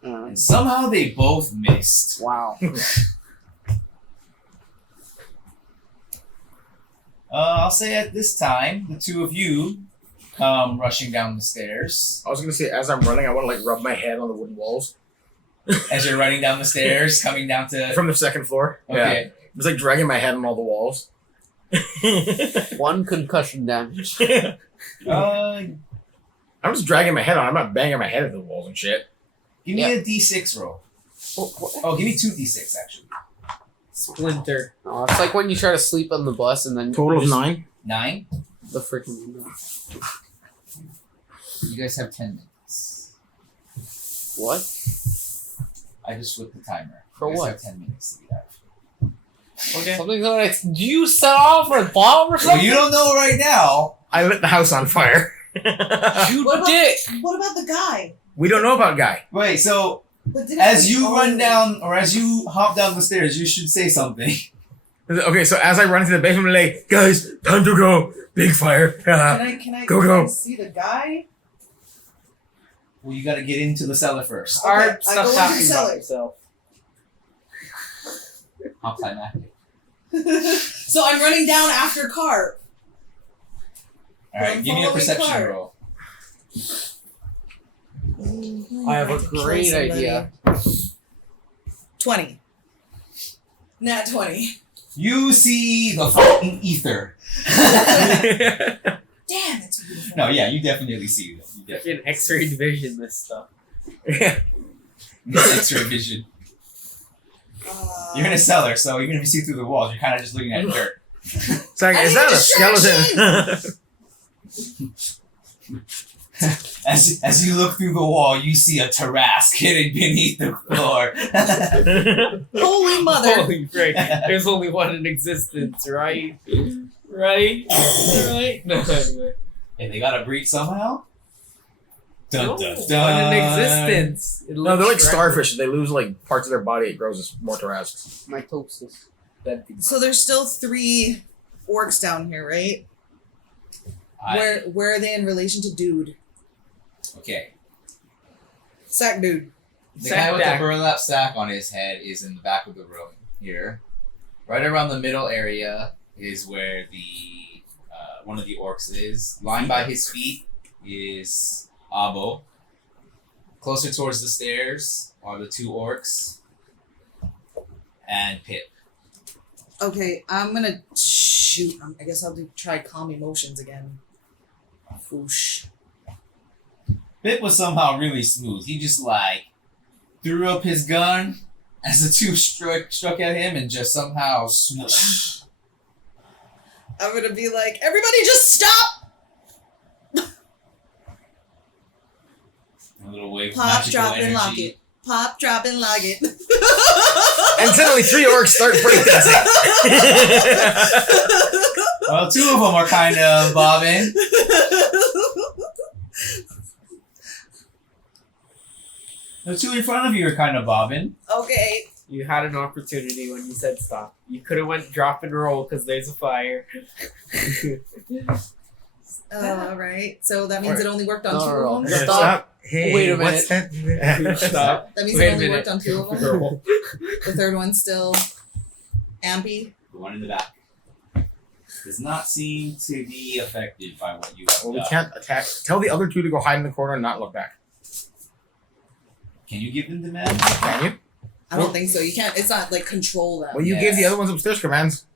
And somehow they both missed. Wow. I'll say at this time, the 2 of you come rushing down the stairs. I was gonna say, as I'm running, I want to like rub my head on the wooden walls As you're running down the stairs, coming down to... from the second floor. Okay. Yeah, it's like dragging my head on all the walls. 1 concussion damage. I'm just dragging my head on. I'm not banging my head at the walls and shit. Give me a D6 roll. Oh, give me 2 D6 actually. Splinter. Oh, it's like when you try to sleep on the bus and then Total of just- 9. 9. The freaking. You guys have 10 minutes. What? I just flipped the timer. For you guys what? have 10 minutes to get out. Okay. Something like, do you set off a bomb or Well, something? you don't know right now. I lit the house on fire. You What about- dick! What about the guy? We don't know about Guy. Wait, so But did as I- you oh. run down, or as you hop down the stairs, you should say something. Okay, so as I run into the basement, I'm like, guys, time to go. Big fire. Can I Go. see the guy? Well, you gotta get into the cellar first. Okay, Art, I stop go into the talking about cellar. yourself. Hop time active. So I'm running down after Carp. Alright, give me a following perception Carp. roll. I have a to kill great somebody. idea. 20. Nat 20. You see the fucking ether. Damn, it's beautiful. No, yeah, you definitely see them. You definitely Freaking X-ray vision, this stuff. X-ray vision. You're in a cellar, so even if you see through the walls, you're kind of just looking at dirt. It's like, I is need that a a skeleton? As you look through the wall, you see a Tarask hidden beneath the floor. Holy mother. Holy frick. There's only one in existence, right? Right? Right? No, anyway. And they gotta breed somehow? Dun, No, dun, dun. one in existence. It No, they're like looks starfish. They lose like parts of their body. It grows as more Tarasks. Mitosis. So there's still 3 orcs down here, right? Where are they in relation to Dude? Okay. Sack Dude. The Sack guy with the back. burlap sack on his head is in the back of the room here. Right around the middle area is where the one of the orcs is. Lying by his feet is Abbo. Closer towards the stairs are the 2 orcs and Pip. Okay, I'm gonna shoot. I guess I'll try calm emotions again. Whoosh. Bit was somehow really smooth. He just like threw up his gun as the two struck at him and just somehow smushed. I'm gonna be like, everybody just stop! A little wave of Pop, magical drop, energy. and lock it. Pop, drop, and lock it. And suddenly 3 orcs start breakdancing. Well, 2 of them are kind of bobbing. The 2 in front of you are kind of bobbing. Okay. You had an opportunity when you said stop. You could have went drop and roll because there's a fire. Alright. So that means it only worked on 2 of them? Stop. Hey, Wait a what's that? Stop. That means Wait it a only minute. worked on 2 of them? Girl. The third one's still ampy? The one in the back does not seem to be affected by what you have Well, we done. can't attack. Tell the other 2 to go hide in the corner and not look back. Can you give them demands? Can you? I don't think so. You can't, it's not like control them. Well, you gave the other ones upstairs commands.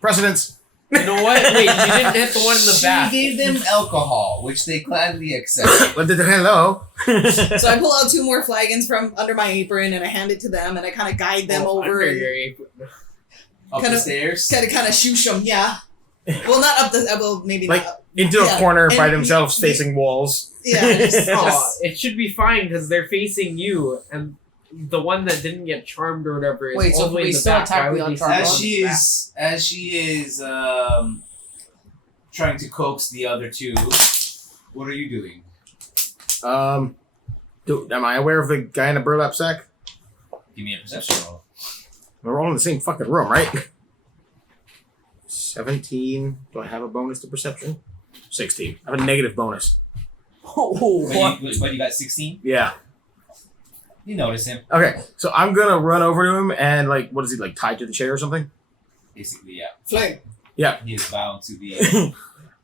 Precedence. You know what? Wait, you didn't hit the one in the She back. gave them alcohol, which they gladly accept. Hello. So I pull out 2 more flagons from under my apron and I hand it to them and I kind of guide them Oh, over under and your apron. Up Kind the of- stairs. kind of shoosh them. Yeah. Well, not up the. Well, maybe Like- not. Into a Yeah, corner by and- themselves facing walls. Yeah. Just, Oh, it should be fine because they're facing you, and the one that didn't get charmed or whatever is Wait, so all the way we in the still back. attack Why would the they uncharmed stay one? As she is trying to coax the other 2, what are you doing? Am I aware of the guy in a burlap sack? Give me a perception roll. We're all in the same fucking room, right? 17. Do I have a bonus to perception? 16. I have a negative bonus. But you got 16? Yeah. You notice him. Okay, so I'm gonna run over to him and like, what is he like tied to the chair or something? Basically, yeah. flame. He is bound to the.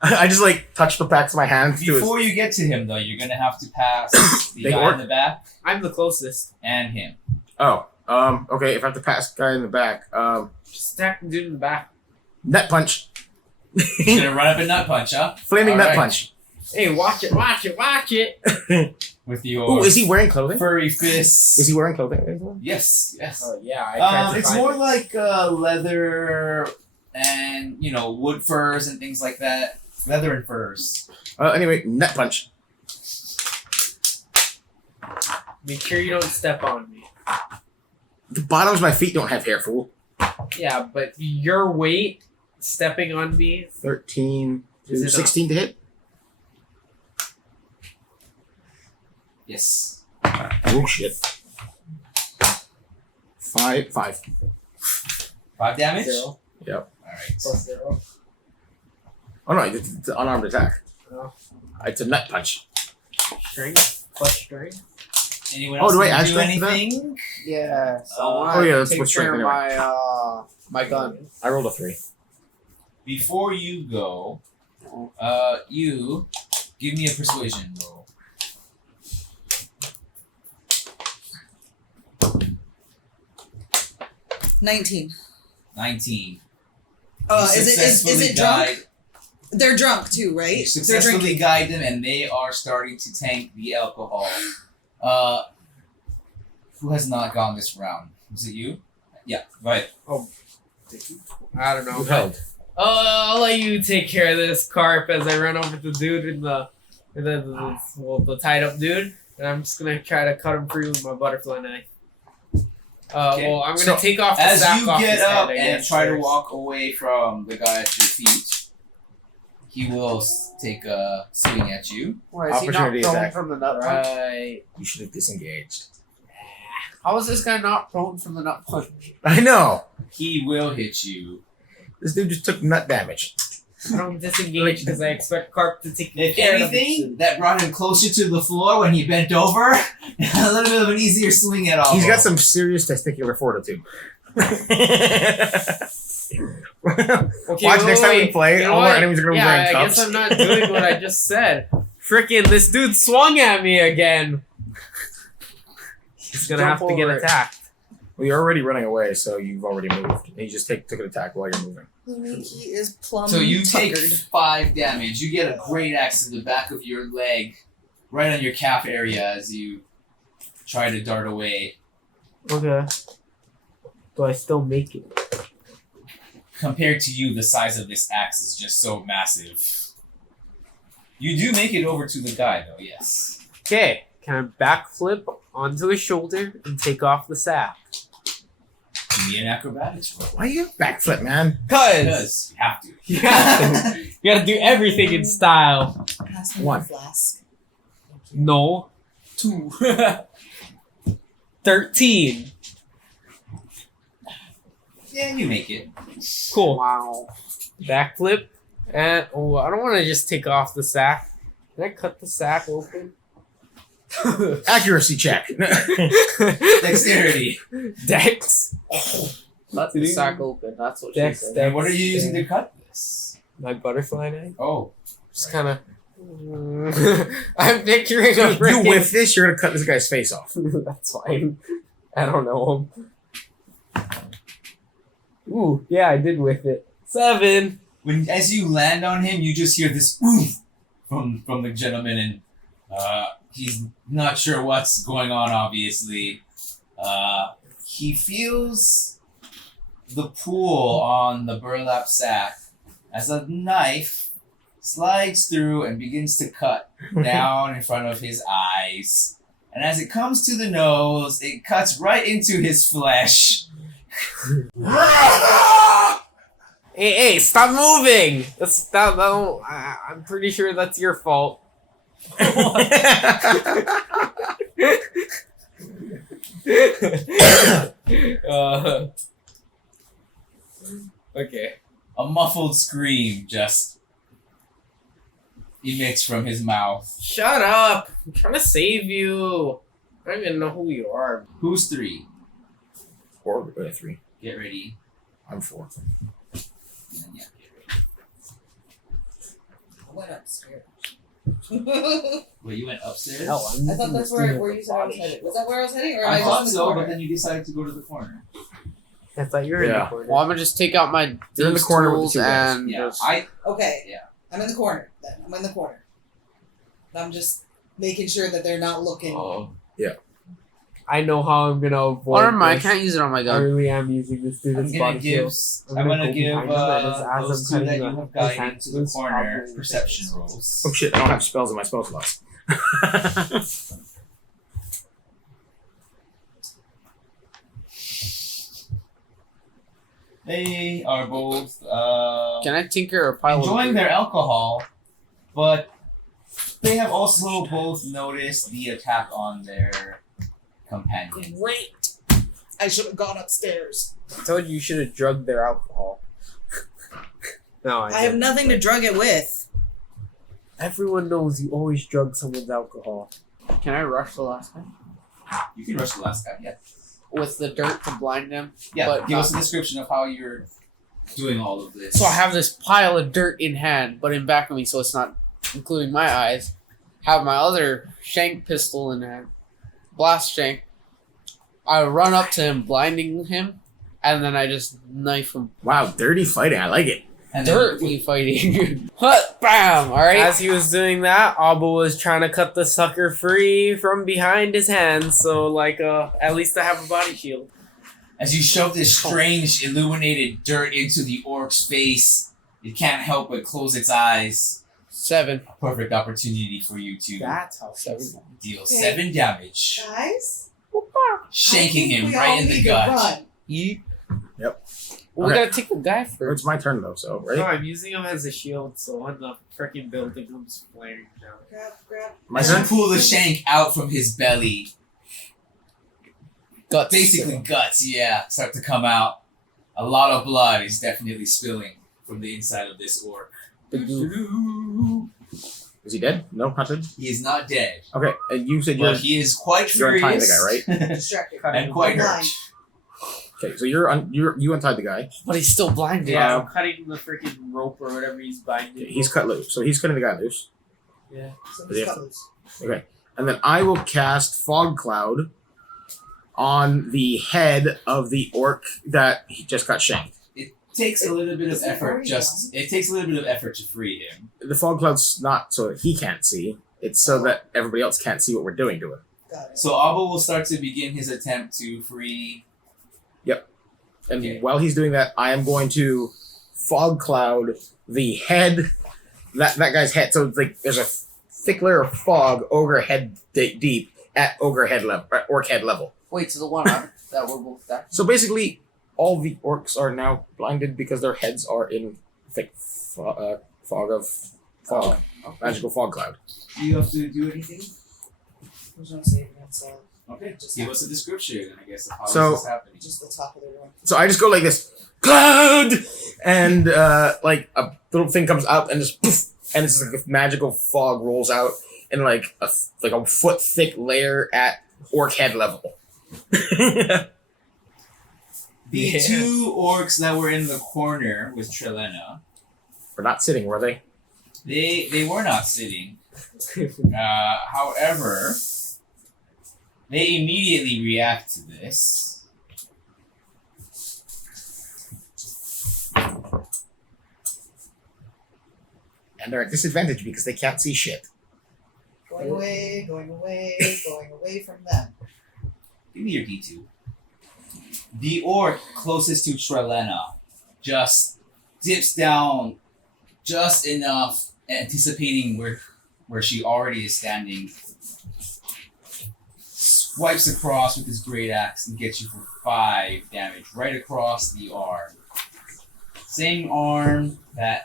I just like touch the backs of my hands to his. Before you get to him, though, you're gonna have to pass the Big guy orc? in the back I'm the closest. and him. Oh, okay. If I have to pass the guy in the back, Just attack the dude in the back. nut punch, He's gonna run up and nut punch, huh? flaming nut Alright. punch. Hey, watch it, watch it, watch it! With your Oh, is he wearing clothing? furry fists. Is he wearing clothing? Yes. Oh yeah, I tried to It's find more it. like leather and wood furs and things like that. Leather and furs. Anyway, nut punch. Make sure you don't step on me. The bottoms of my feet don't have hair, fool. Yeah, but your weight stepping on me. 13 Is to it 16 to hit. Yes. Oh shit. 5. 5 damage. 0 All right. plus 0. Oh no, it's an unarmed attack. Oh. It's a nut punch. Strength plus strength. Anyone Oh, else do I need to add do strength to that? anything? Yeah. So Oh, I yeah, that's take what's care of strength my gun. I rolled a 3. Before you go, you give me a persuasion roll. 19. 19. Is it drunk? They're drunk too, You right? They're successfully drinking. guide them, and they are starting to tank the alcohol. Who has not gone this round? Was it you? Yeah, right. I don't know. You held. I'll let you take care of this carp as I run over to the dude in the tied up dude, and I'm just gonna try to cut him free with my butterfly knife. Okay. Well, I'm So, gonna take off the As sack you off get his up head, I and guess, try to first. walk away from the guy at your feet, he will take a swing at you. Why is he not Opportunity prone attack. from the nut punch? Right. You should have disengaged. How is this guy not prone from the nut punch? I know. He will hit you. This dude just took nut damage. I don't disengage because I expect Carp to take If care of anything, it. that brought him closer to the floor when he bent over. A little bit of an easier swing at all. He's got some serious testicular fortitude. Okay, Watch next time we wait. play, You know all our what? enemies are gonna be Yeah, wearing I cups. guess I'm not doing what I just said. Frickin' this dude swung at me again. He's gonna Jump have to get over it. attacked. Well, you're already running away, so you've already moved. And you just took an attack while you're moving. He is plumb So you take tuckered. 5 damage. You get a great axe to the back of your leg, right on your calf area as you try to dart away. Okay. Do I still make it? Compared to you, the size of this axe is just so massive. You do make it over to the guy, though, yes. Okay. Can I backflip onto his shoulder and take off the sack? Give me an acrobatics roll. Why you backflip, man? Because you have to. Yeah. You gotta do everything in style. Pass me One. the flask. No. 2. 13. Yeah, you make it. Cool. Wow. Backflip. And I don't want to just take off the sack. Can I cut the sack open? Accuracy check. Dexterity. Dex. Let the sack open. That's what she Dex, said. Dex. And what are you using to cut this? My butterfly knife. Oh. Just kind of. I'm picturing a You freaking. whiff this, you're gonna cut this guy's face off. That's fine. I don't know him. Ooh, yeah, I did whiff it. 7. As you land on him, you just hear this oof from the gentleman, and he's not sure what's going on. Obviously, he feels the pull on the burlap sack as a knife slides through and begins to cut down in front of his eyes. And as it comes to the nose, it cuts right into his flesh. Hey, stop moving! I'm pretty sure that's your fault. Okay. A muffled scream just emits from his mouth. Shut up! I'm trying to save you. I don't even know who you are. Who's 3? 4, 3. Get ready. I'm 4. And then, yeah, get ready. I went upstairs. Wait, you went upstairs? Hell, I'm I thought that's where you said I was headed. Was that where I was heading? Or am I I thought just in the so, corner? but then you decided to go to the corner. I thought you were in the Yeah. corner. Well, I'm gonna just take out my You're in the thieves' corner with the tools 2 guys. and Yeah, just. Okay. Yeah. I'm in the corner then. I'm in the corner. I'm just making sure that they're not looking. Oh. I know how I'm gonna avoid Oh, never mind. I this. can't use it on my I gun. really am using this dude's body shield. I'm gonna go give behind him and just as those I'm 2 that cutting you the- have guided his into the hands, corner probably perception his- rolls. Oh shit, I don't have spells in my spell slots. They are both Can I tinker a pile enjoying of their alcohol, but they have also both noticed the attack on their companion. Great. I should have gone upstairs. I told you should have drugged their alcohol. No, I have nothing to drug it with. Everyone knows you always drug someone's alcohol. Can I rush the last guy? You can rush the last guy, yeah. With the dirt to blind them? Yeah, But give us a description of how you're doing all of this. So I have this pile of dirt in hand, but in back of me, so it's not including my eyes. Have my other shank pistol in hand. Blast shank. I run up to him, blinding him, and then I just knife him. Wow, dirty fighting. I like it. And then- Dirtly fighting. What? Bam! Alright? As he was doing that, Abbo was trying to cut the sucker free from behind his hands, so at least I have a body shield. As you shove this strange illuminated dirt into the orc's face, it can't help but close its eyes. 7. A perfect opportunity for you to That's how 7. deal 7 damage, Guys? shanking him we right all in the need to gut. run. Well, we Okay. gotta take the guy first. It's my turn though, so No, right? I'm using him as a shield, so when the freaking building comes flaring down. Grab. My As you turn. pull the shank out from his belly, Guts. basically guts, yeah, start to come out. A lot of blood is definitely spilling from the inside of this orc. The goo. Is he dead? No, not dead. He is not dead, Okay, and you said you're but he is quite you're untying furious. the guy, right? Distracted. and quite hurt. Blind. Okay, so you untied the guy. But he's still blinded. Yeah, I'm cutting the freaking rope or whatever he's binding. He's cut loose, so he's cutting the guy loose. Yeah. So Yeah. he's cut loose. And then I will cast Fog Cloud on the head of the orc that he just got shanked. It takes a little bit of Is it effort. already It takes a little bit of effort to free him. The fog cloud's not so that he can't see. It's so that everybody else can't see what we're doing to him. Got it. So Abbo will start to begin his attempt to free. And Okay. while he's doing that, I am going to fog cloud the head, that guy's head. So it's like there's a thick layer of fog ogre head deep at ogre head level, orc head level. Wait, so the one that we're both there. So basically, all the orcs are now blinded because their heads are in thick fog, magical fog cloud. Do you have to do anything? I was gonna say that's Okay, just give us a description, I guess, of how So- this is happening. just the top of the room. So I just go like this, cloud, and like a little thing comes out and just poof, and it's like a magical fog rolls out in like a foot thick layer at orc head level. The Yeah. two orcs that were in the corner with Trilena, We're not sitting, were they? they were not sitting. However, they immediately react to this. And they're at disadvantage because they can't see shit. Going away, going away from them. Give me your D2. The orc closest to Trilena just dips down just enough, anticipating where she already is standing. Swipes across with his great axe and gets you for 5 damage right across the arm. Same arm that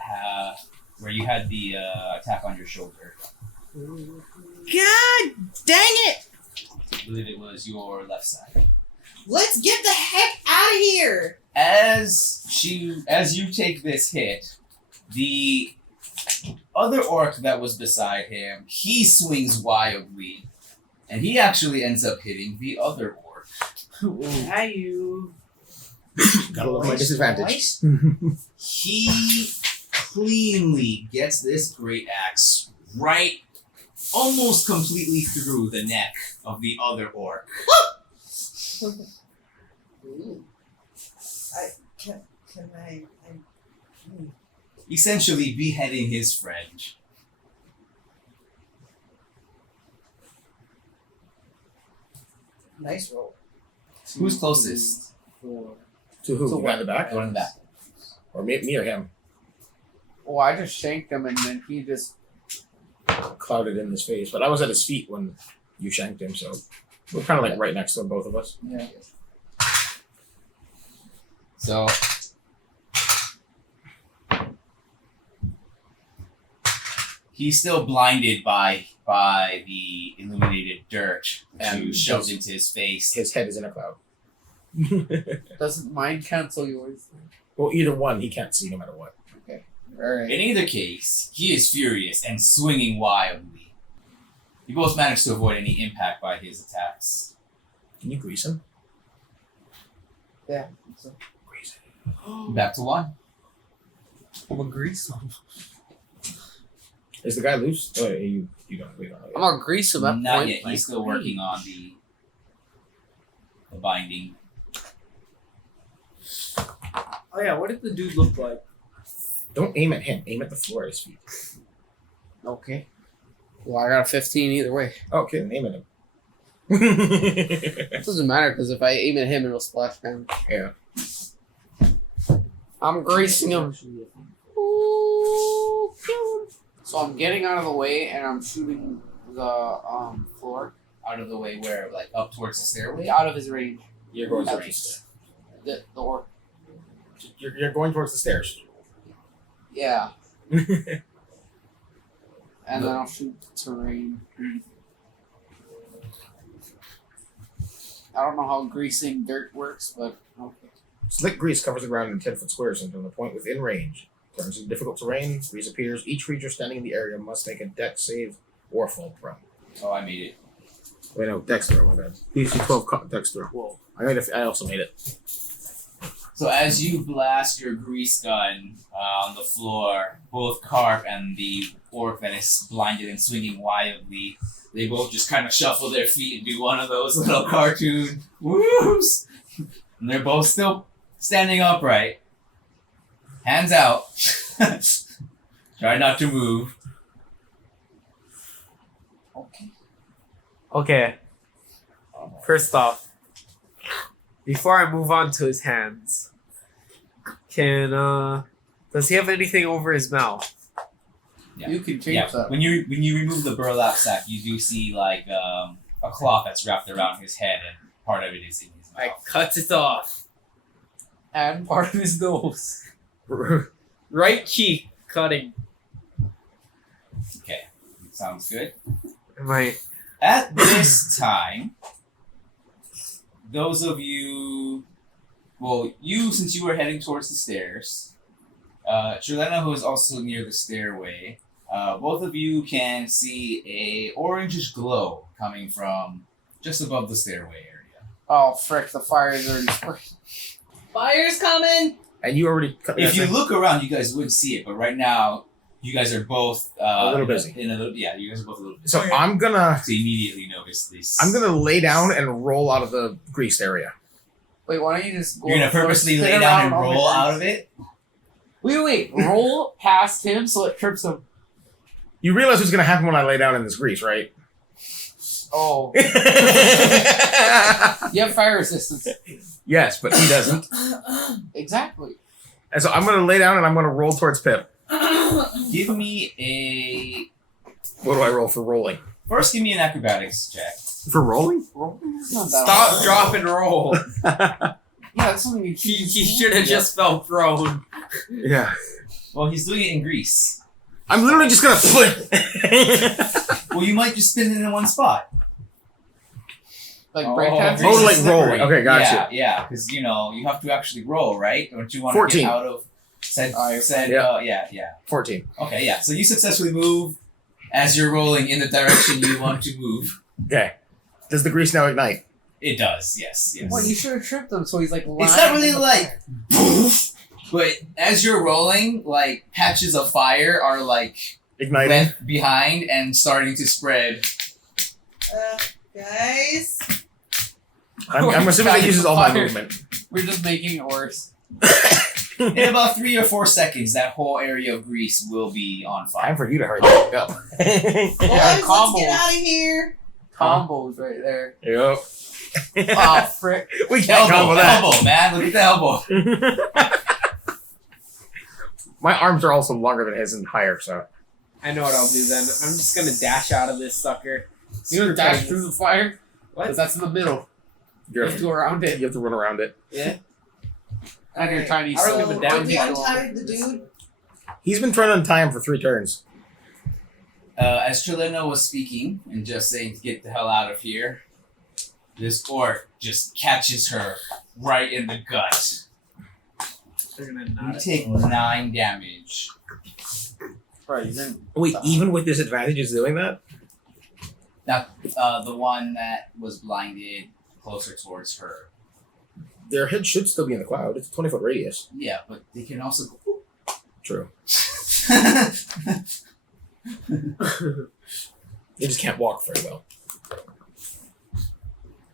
where you had the attack on your shoulder. God dang it! I believe it was your left side. Let's get the heck out of here! As you take this hit, the other orc that was beside him, he swings wildly, and he actually ends up hitting the other orc. Hi, you. Gotta love my disadvantage. He cleanly gets this great axe right, almost completely through the neck of the other orc. Ooh. Can I Essentially beheading his friend. nice roll. Who's closest? 4. To who? So The guy in the back? The one in the back. Or me or him? Oh, I just shanked him and then he just. Clouded in his face. But I was at his feet when you shanked him, so we're kind of like right next to him, both of us. Yeah. So he's still blinded by the illuminated dirt And and shoved into his face. His head is in a cloud. Doesn't mine cancel yours? Well, either one, he can't see no matter what. Alright. In either case, he is furious and swinging wildly. You both manage to avoid any impact by his attacks. Can you grease him? Yeah. So. Grease him. Back to 1. I'm a grease. Is the guy loose? Oh, you don't. We don't know. I'm gonna grease him at Not point yet. blank He's still range. working on the binding. Oh yeah, what did the dude look like? Don't aim at him. Aim at the floor at his feet. Okay. Well, I got a 15 either way. Okay, then aim at him. It doesn't matter because if I aim at him, it'll splash damage. Yeah. I'm greasing him. Ooh, kill him. So I'm getting out of the way and I'm shooting the floor Out of the way where? Like up towards the stairway? out of his range. You're going At towards the least. stairs. The orc. You're going towards the stairs. Yeah. And then I'll shoot terrain. I don't know how greasing dirt works, but okay. Slick grease covers the ground in 10-foot squares until the point within range. Turns into difficult terrain, grease appears. Each creature standing in the area must make a dex save or fall prone. Oh, I made it. Wait, no, dex throw, my bad. DC 12 dex throw. Whoa. I also made it. So as you blast your grease gun on the floor, both Carp and the orc that is blinded and swinging wildly, they both just kind of shuffle their feet and do one of those little cartoon whoops. And they're both still standing upright. Hands out. Try not to move. Okay. Okay. First off, before I move on to his hands, does he have anything over his mouth? Yeah. You can change that. When you remove the burlap sack, you do see like a cloth that's wrapped around his head, and part of it is in his I mouth. cut it off. And Part of his nose. Right cheek cutting. Okay, sounds good. Am I? At this time, those of you, well, you since you were heading towards the stairs, Trilena, who is also near the stairway, both of you can see a orangish glow coming from just above the stairway area. oh frick, the fire is already spread. Fire's coming. And you already cut If that you thing? look around, you guys would see it, but right now, you guys are both A little busy. You guys are both a little busy. So I'm gonna So you immediately notice this. lay down and roll out of the greased area. Wait, why don't you just go You're gonna purposely lay down and roll out of it. Wait, roll past him so it trips him. You realize what's gonna happen when I lay down in this grease, right? Oh. You have fire resistance. Yes, but he doesn't. Exactly. And so I'm gonna lay down and I'm gonna roll towards Pip. Give me a What do I roll for rolling? first. Give me an acrobatics check. For rolling? It's not that Stop, hard. drop, and roll. Yeah, that's something you He should have just felt thrown. Yeah. Well, he's doing it in Greece. I'm literally just gonna flip. Well, you might just spin it in one spot. like Oh, break time. Oh, like slippery. rolling. Okay, gotcha. Yeah, because you have to actually roll, right? Don't you want to 14. get out of said? Yeah. Yeah. 14. Okay, yeah. So you successfully move as you're rolling in the direction you want to move. Okay. Does the grease now ignite? It does. Yes. Well, you should have tripped him, so he's like. It's not really like poof, but as you're rolling, like patches of fire are like Igniting? left behind and starting to spread. Guys. I'm assuming it uses all my Fire. movement. We're just making it worse. In about 3 or 4 seconds, that whole area of Greece will be on fire. Time for you to hurry the fuck up. Boys, let's combos. get out of here. Combos right there. Yep. Oh frick! We can't combo that. Elbow, man. Look at the elbow. My arms are also longer than his and higher, so. I know what I'll do then. I'm just gonna dash out of this sucker. You gonna dash through the fire? What? Because that's in the middle. You have to go around it. You have to run around it. Yeah. And your tiny So, sword. him a down did we kick. untie the dude? He's been trying to untie him for 3 turns. As Trilena was speaking and just saying to get the hell out of here, this orc just catches her right in the gut. They're gonna You nod it. take 9 damage. Right, he's in. Wait, even with disadvantage, is doing that? The one that was blinded closer towards her. Their head should still be in the cloud. It's a 20-foot radius. Yeah, but they can also go. True. They just can't walk very well.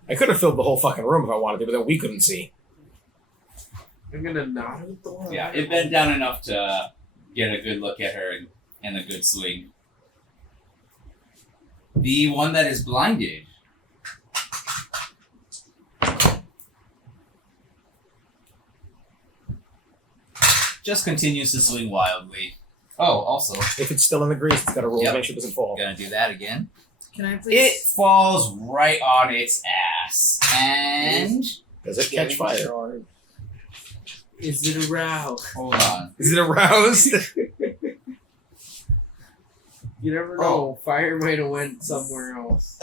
I could have filled the whole fucking room if I wanted to, but then we couldn't see. I'm gonna nod at the door. Yeah, it bent down enough to get a good look at her and a good swing. The one that is blinded just continues to swing wildly. Oh, also, If it's still in the grease, it's got to roll Yep. to make sure it doesn't fall. gonna do that again. Can I It please? falls right on its ass. And Does it catch fire? Is it aroused? hold on. Is it aroused? You never know. Fire might have went somewhere else.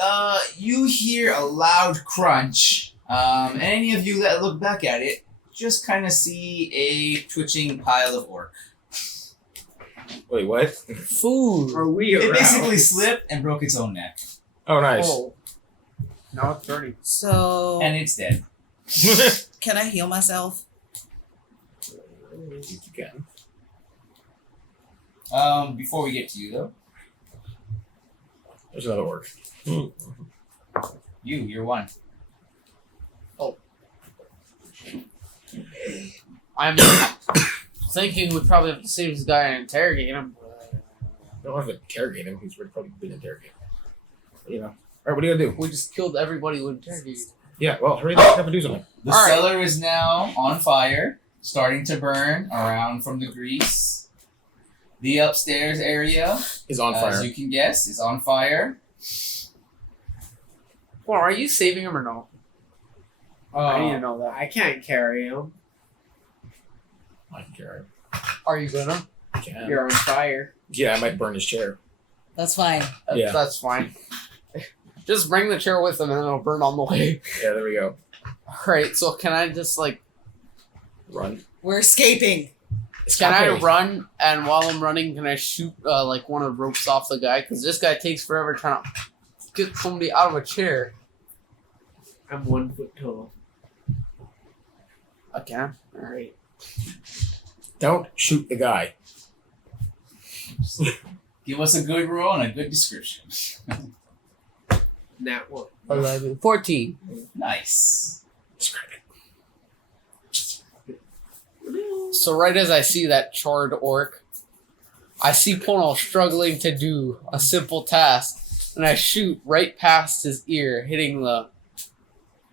You hear a loud crunch. And any of you that look back at it just kind of see a twitching pile of orc. Wait, what? Food. Are we aroused? It basically slipped and broke its own neck. Oh, nice. Oh. Now it's burning. So, And it's dead. can I heal myself? You can. Before we get to you though, There's another orc. you're one. I'm thinking we probably have to save this guy and interrogate him. Don't have to interrogate him. He's probably been interrogated. You know. All right, what do you gotta do? We just killed everybody who interrogated. Yeah, well, hurry up and do something. The All right. cellar is now on fire, starting to burn around from the grease. The upstairs area, Is on as fire. you can guess, is on fire. Well, are you saving him or no? I need to know that. I can't carry him. I can carry him. Are you gonna? I can. You're on fire. Yeah, I might burn his chair. That's fine. Yeah. That's fine. Just bring the chair with him and it'll burn on the way. Yeah, there we go. Alright, so can I just Run. We're escaping. can I run, and while I'm running, can I shoot one of the ropes off the guy? Because this guy takes forever trying to get somebody out of a chair. I'm 1 foot tall. I can. Alright. Don't shoot the guy. Give us a good roll and a good description. Nat 1. 11. 14. Nice. Describe it. So right as I see that charred orc, I see Pono struggling to do a simple task, and I shoot right past his ear, hitting the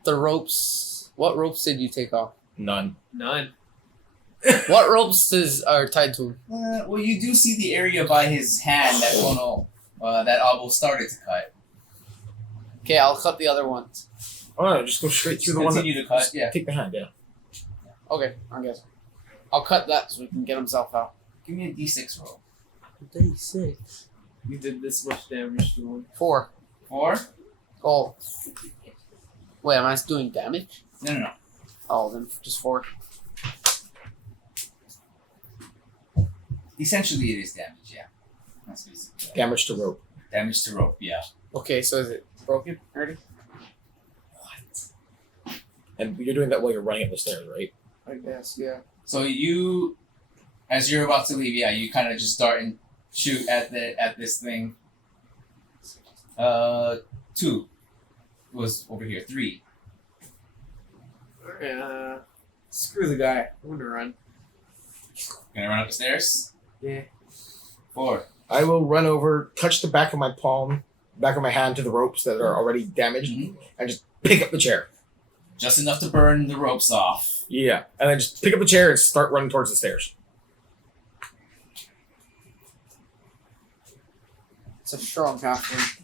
ropes. What ropes did you take off? None. None. What ropes are tied to him? Well, you do see the area by his hand that Kono, that Abbo started to cut. Okay, I'll cut the other ones. Oh no, just go straight through the one. Continue to cut, just yeah. Take the hand, yeah. Okay, I guess. I'll cut that so we can get himself out. Give me a d6 roll. 36. You did this much damage to him. 4. 4? Oh. Wait, am I doing damage? No. Oh, then just 4. Essentially, it is damage, yeah. That's basically it. Damage to rope. Damage to rope, yeah. Okay, so is it broken already? And you're doing that while you're running up the stairs, right? I guess, yeah. So you, as you're about to leave, yeah, you kind of just start and shoot at this thing. 2 was over here. 3. Screw the guy. I'm gonna run. Gonna run up the stairs. Yeah. 4. I will run over, touch the back of my palm, back of my hand to the ropes that are already damaged, Mhm. and just pick up the chair. Just enough to burn the ropes off. Yeah, and then just pick up the chair and start running towards the stairs. It's a strong halfling.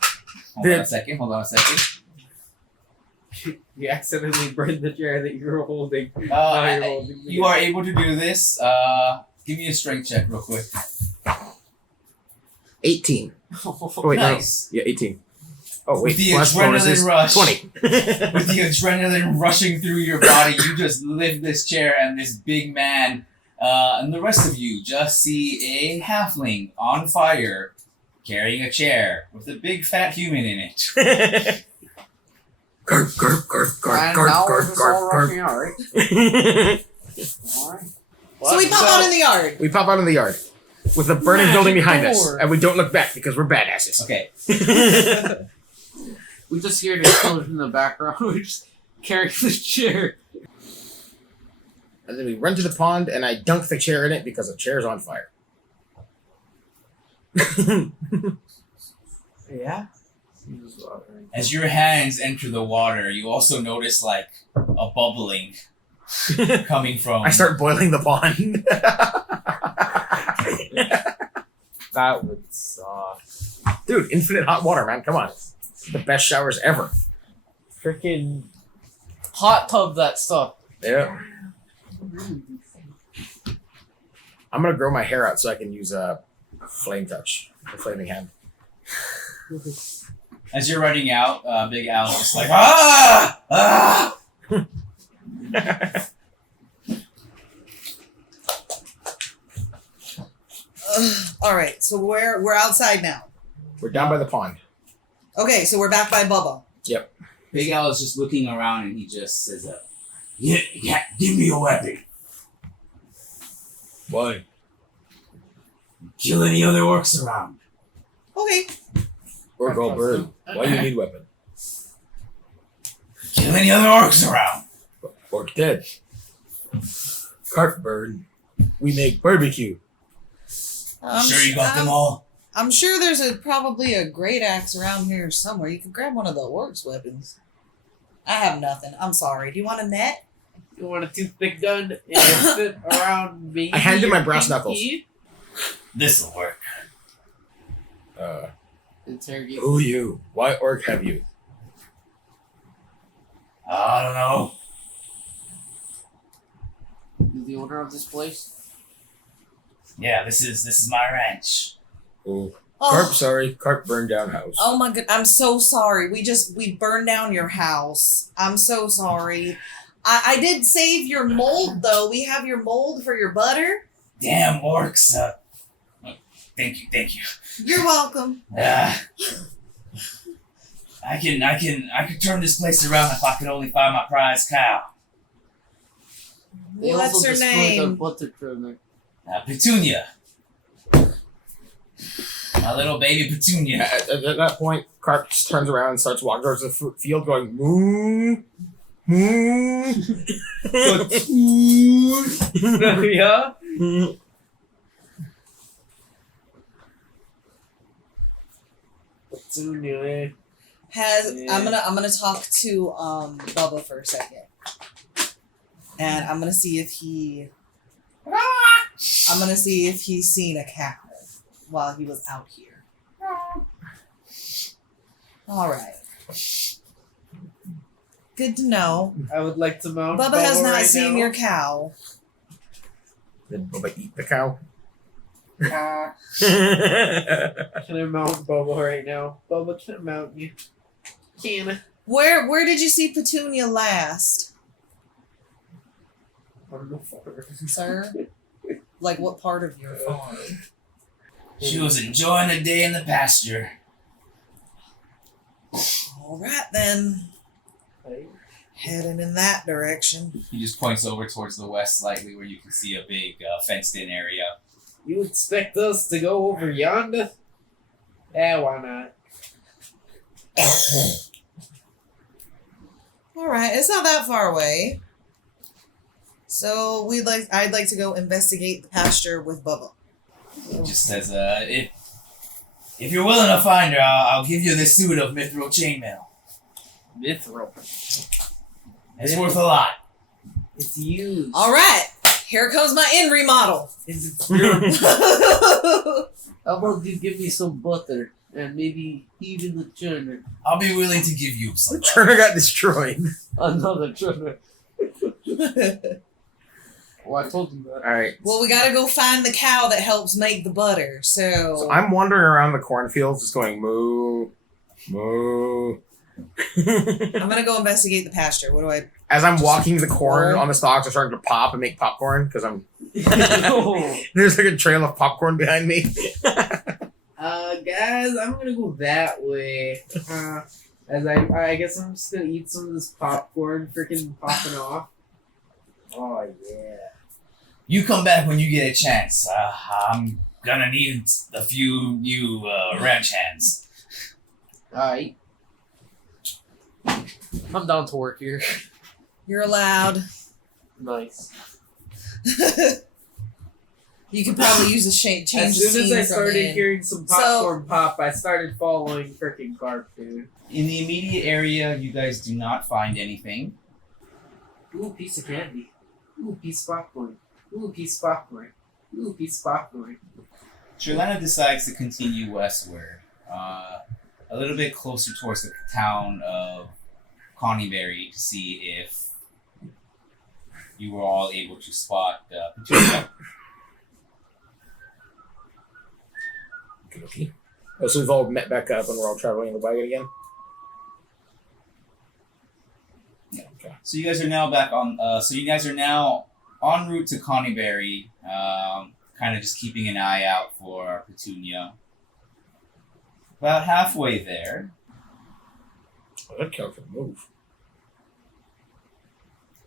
Hold on a second. You accidentally burned the chair that you were holding. Uh, Now you're holding the- You are able to do this. Give me a strength check real quick. 18. Oh, wait, Nice. no. Yeah, 18. Oh, wait. With the plus bonus is adrenaline rush. 20. With the adrenaline rushing through your body, you just lift this chair, and this big man, and the rest of you just see a halfling on fire, carrying a chair with a big fat human in it. Garp, garp, garp, garp, And garp, now we're garp, just all garp, rushing out, right? garp. Alright. So we pop out in the yard. We pop out in the yard with the burning building behind us, door. and we don't look back because we're badasses. Okay. We just hear the explosion in the background. We're just carrying the chair. And then we run to the pond, and I dunk the chair in it because the chair's on fire. Yeah? As your hands enter the water, you also notice like a bubbling coming from. I start boiling the pond. That would suck. Dude, infinite hot water, man. Come on. The best showers ever. Freaking. Hot tub that stuff. Yeah. I'm gonna grow my hair out so I can use flame touch, the flaming hand. As you're running out, Big Al's just like ah. All right, so we're outside now. We're down by the pond. Okay, so we're back by Bubba. Big Al is just looking around, and he just says, Yeah, give me a weapon. Why? Kill any other orcs around. Okay. Or go bird. Why do you need weapon? Kill any other orcs around. Or dead. Carp bird. We make barbecue. Sure you got them all? I'm sure there's probably a great axe around here somewhere. You could grab one of the orcs' weapons. I have nothing. I'm sorry. Do you want a net? You want a toothpick gun and fit around me? I handed my brass knuckles. This'll work. Interrogate. Who you? Why orc have you? I don't know. You the owner of this place? Yeah, this is my ranch. Oh. Oh. Carp, sorry. Carp burned down house. Oh my god, I'm so sorry. We burned down your house. I'm so sorry. I did save your mold though. We have your mold for your butter. Damn orcs. Thank you. You're welcome. I could turn this place around if I could only find my prize cow. They What's also her destroyed name? the butter trimmer. Petunia. My little baby Petunia. At that point, Carp just turns around and starts walking towards the field going, moo, moo. Yeah. Anyway. I'm gonna talk to Bubba for a second. And I'm gonna see if he's seen a cow while he was out here. Alright. Good to know. I would like to mount. Bubba has not right seen now. your cow. Did Bubba eat the cow? Can I mount Bubba right now? Bubba, can I mount you? Can I? Where did you see Petunia last, On the farm. sir? Like what part of your farm? She was enjoying a day in the pasture. Alright then. Heading in that direction. He just points over towards the west slightly, where you can see a big fenced-in area. You expect us to go over yonder? Yeah, why not? Alright, it's not that far away. So I'd like to go investigate the pasture with Bubba. He just says, if you're willing to find her, I'll give you this suit of mithril chainmail. Mithril. It's worth a lot. It's huge. Alright, here comes my inn remodel. Is it pure? How about you give me some butter and maybe even the churner? I'll be willing to give you some. The Turner got destroyed. Another churner. Well, I told you that. Alright. Well, we gotta go find the cow that helps make the butter, So I'm wandering around the cornfields just going moo, moo. I'm gonna go investigate the pasture. What do I... As I'm walking, the corn on the stalks are starting to pop and make popcorn because there's like a trail of popcorn behind me. Guys, I'm gonna go that way. As I guess I'm just gonna eat some of this popcorn freaking popping off. Oh, yeah. You come back when you get a chance. I'm gonna need a few new ranch hands. Alright. I'm down to work here. You're allowed. Nice. You could probably use a change the As soon as scene I from started the inn. hearing some popcorn pop, I started following freaking Carp, dude. In the immediate area, you guys do not find anything. Ooh, piece of candy. Ooh, piece of popcorn. Ooh, piece of popcorn. Ooh, piece of popcorn. Trilena decides to continue westward, a little bit closer towards the town of Connieberry to see if you were all able to spot Petunia. Okay. Oh, so we've all met back up and we're all traveling in the wagon again? Yeah. Okay. So you guys are now back on. So you guys are now en route to Connieberry, kind of just keeping an eye out for Petunia. About halfway there, Oh, that cow can move.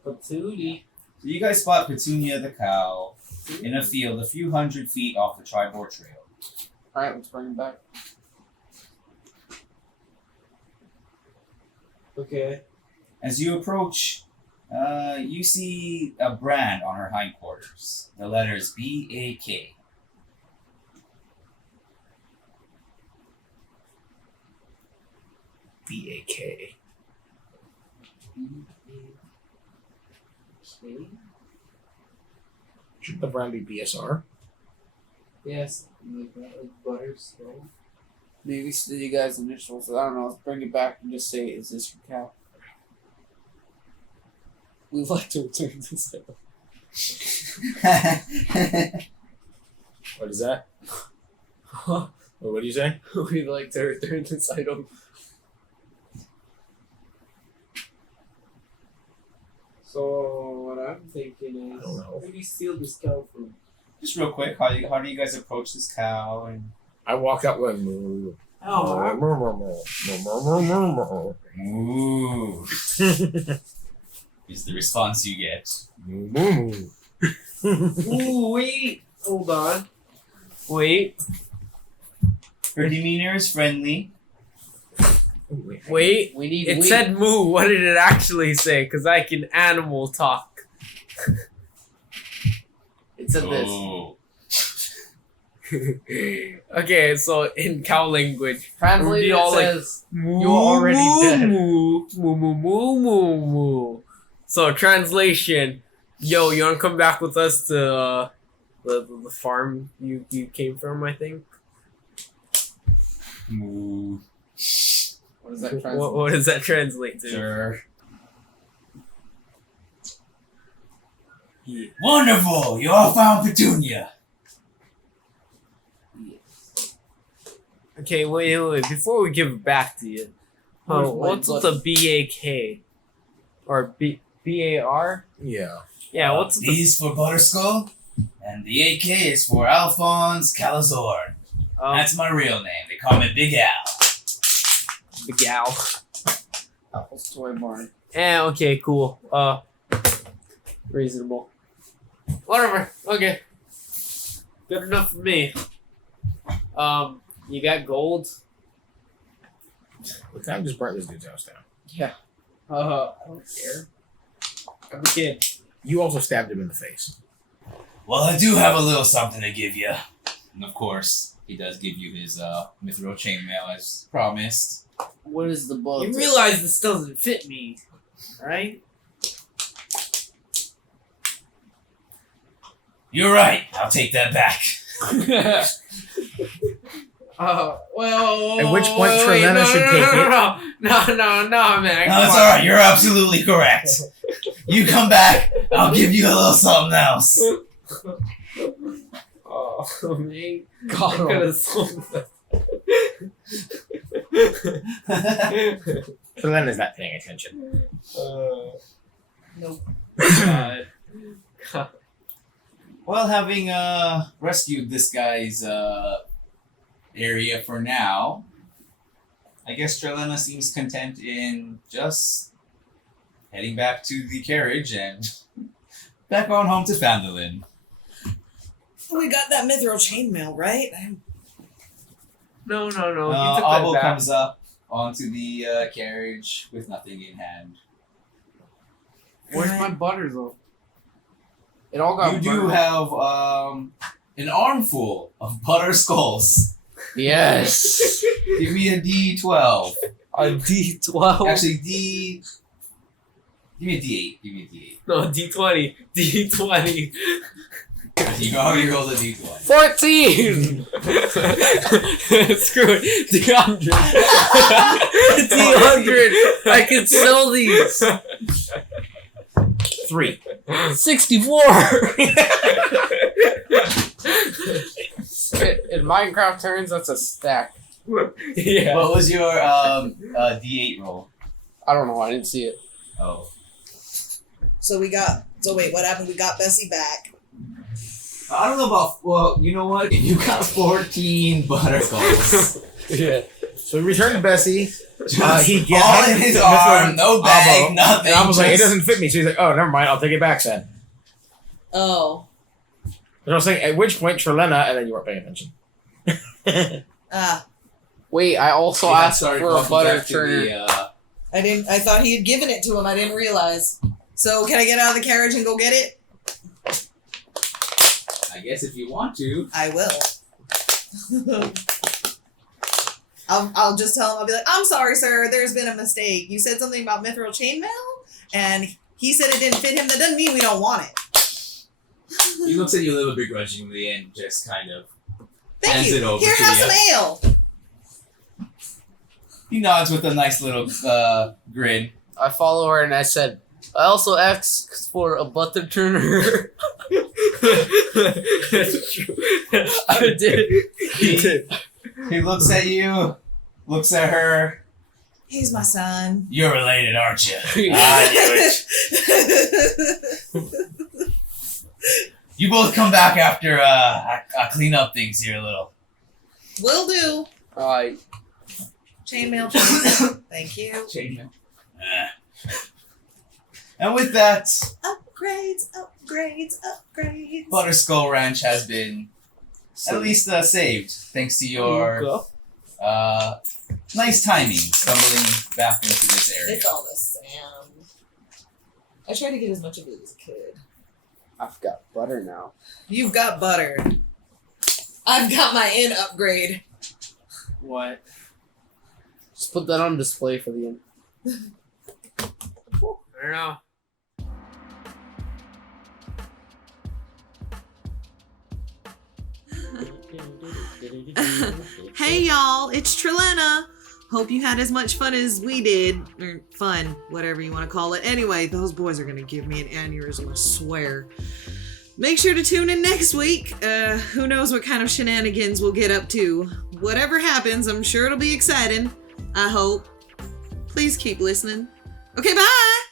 Patootie. so you guys spot Petunia the Cow in a field a few hundred feet off the Tribord Trail. Alright, let's bring him back. Okay. As you approach, you see a brand on her hindquarters. The letters B-A-K. B-A-K. Okay. Should the brand be BSR? Yes. Like that, like Butterskull. Maybe steal you guys' initials. I don't know. Let's bring it back and just say, is this your cow? We'd like to return this item. What is that? What do you say? We'd like to return this item. So what I'm thinking is, I don't know. where do you steal this cow from? Just real quick, how do you guys approach this cow? And I walk out with moo. Oh, Moo is the response you get. ooh, wait, hold on, wait, Her demeanor is friendly. wait. We need It wheat. said moo. What did it actually say? Because I can animal talk. It said this. Oh. Okay, so in cow language, Translated, It would be all it like, says, moo, You're already moo, dead. Moo, moo, moo, moo, moo, moo. So translation, yo, you wanna come back with us to the farm you came from? I think. Moo. what does that translate? What does that translate to? Sure. Wonderful! You all found Petunia. Okay, wait. Before we give it back to you, Where's my what's with the BAK or BAR? Yeah. Yeah, what's the B is for Butterskull, and the AK is for Alphonse Calazorn. That's my real name. They call me Big Al. the gal? Apple's Toy Barn. Okay, cool. Reasonable. Whatever. Okay. Good enough for me. You got gold? Look, I just burnt this dude's house down. I don't care. I'm a kid. You also stabbed him in the face. Well, I do have a little something to give you. And of course, he does give you his mithril chainmail as promised. What is the book? You realize this doesn't fit me, right? You're right. I'll take that back. Well. At which point Trilena should take it. No, man. No, it's alright. You're absolutely correct. You come back, I'll give you a little something else. Oh, man. God. I could have sold that. Trilena's not paying attention. Nope. God. Well, having rescued this guy's area for now, I guess Trilena seems content in just heading back to the carriage and back on home to Phandalin. We got that mithril chainmail, right? No. You took that Abbo back. comes up onto the carriage with nothing in hand. Where's my butter though? It all got You do burned. have an armful of butter skulls. Yes. Give me a D12. A D12. Actually, give me a D8. Give me a D8. No, D20. D20. You know how you roll the D20. 14! Screw it. D100. D100. I can sell these. 3. 64! In Minecraft terms, that's a stack. Yeah. What was your D8 roll? I don't know. I didn't see it. Oh. So wait, what happened? We got Bessie back. I don't know about. Well, you know what? You got 14 butter skulls. Yeah. So we returned to Bessie. He All handed in his the arm, mithril no to bag, Abbo, nothing. And I was like, it just- doesn't fit me. So he's like, oh, never mind. I'll take it back then. Oh. I was saying, at which point Trilena, and then you weren't paying attention. Wait, I also Yeah, asked sorry, for a welcome butter back to turner. the, I thought he had given it to him. I didn't realize. So can I get out of the carriage and go get it? I guess if you want to. I will. I'll just tell him, I'll be like, I'm sorry, sir, there's been a mistake. You said something about mithril chainmail, and he said it didn't fit him. That doesn't mean we don't want it. He looks at you a little begrudgingly and just kind of Thank hands you. it over Here, to have you. some ale. He nods with a nice little grin. I follow her and I said, I also asked for a butter turner. I did. He looks at you, looks at her. He's my son. You're related, aren't you? I knew it. You both come back after I clean up things here a little. Will do. Alright. Chainmail, please. Thank you. Chainmail. And with that, Upgrades, upgrades, upgrades. Butterskull Ranch has been at least saved, thanks to your nice timing, stumbling back into this area. It's all the sand. I tried to get as much of it as I could. I've got butter now. You've got butter. I've got my inn upgrade. What? Just put that on display for the end. I don't know. Hey y'all, it's Trilena. Hope you had as much fun as we did. Or fun, whatever you want to call it. Anyway, those boys are going to give me an aneurysm, I swear. Make sure to tune in next week. Who knows what kind of shenanigans we'll get up to. Whatever happens, I'm sure it'll be exciting. I hope. Please keep listening. Okay, bye!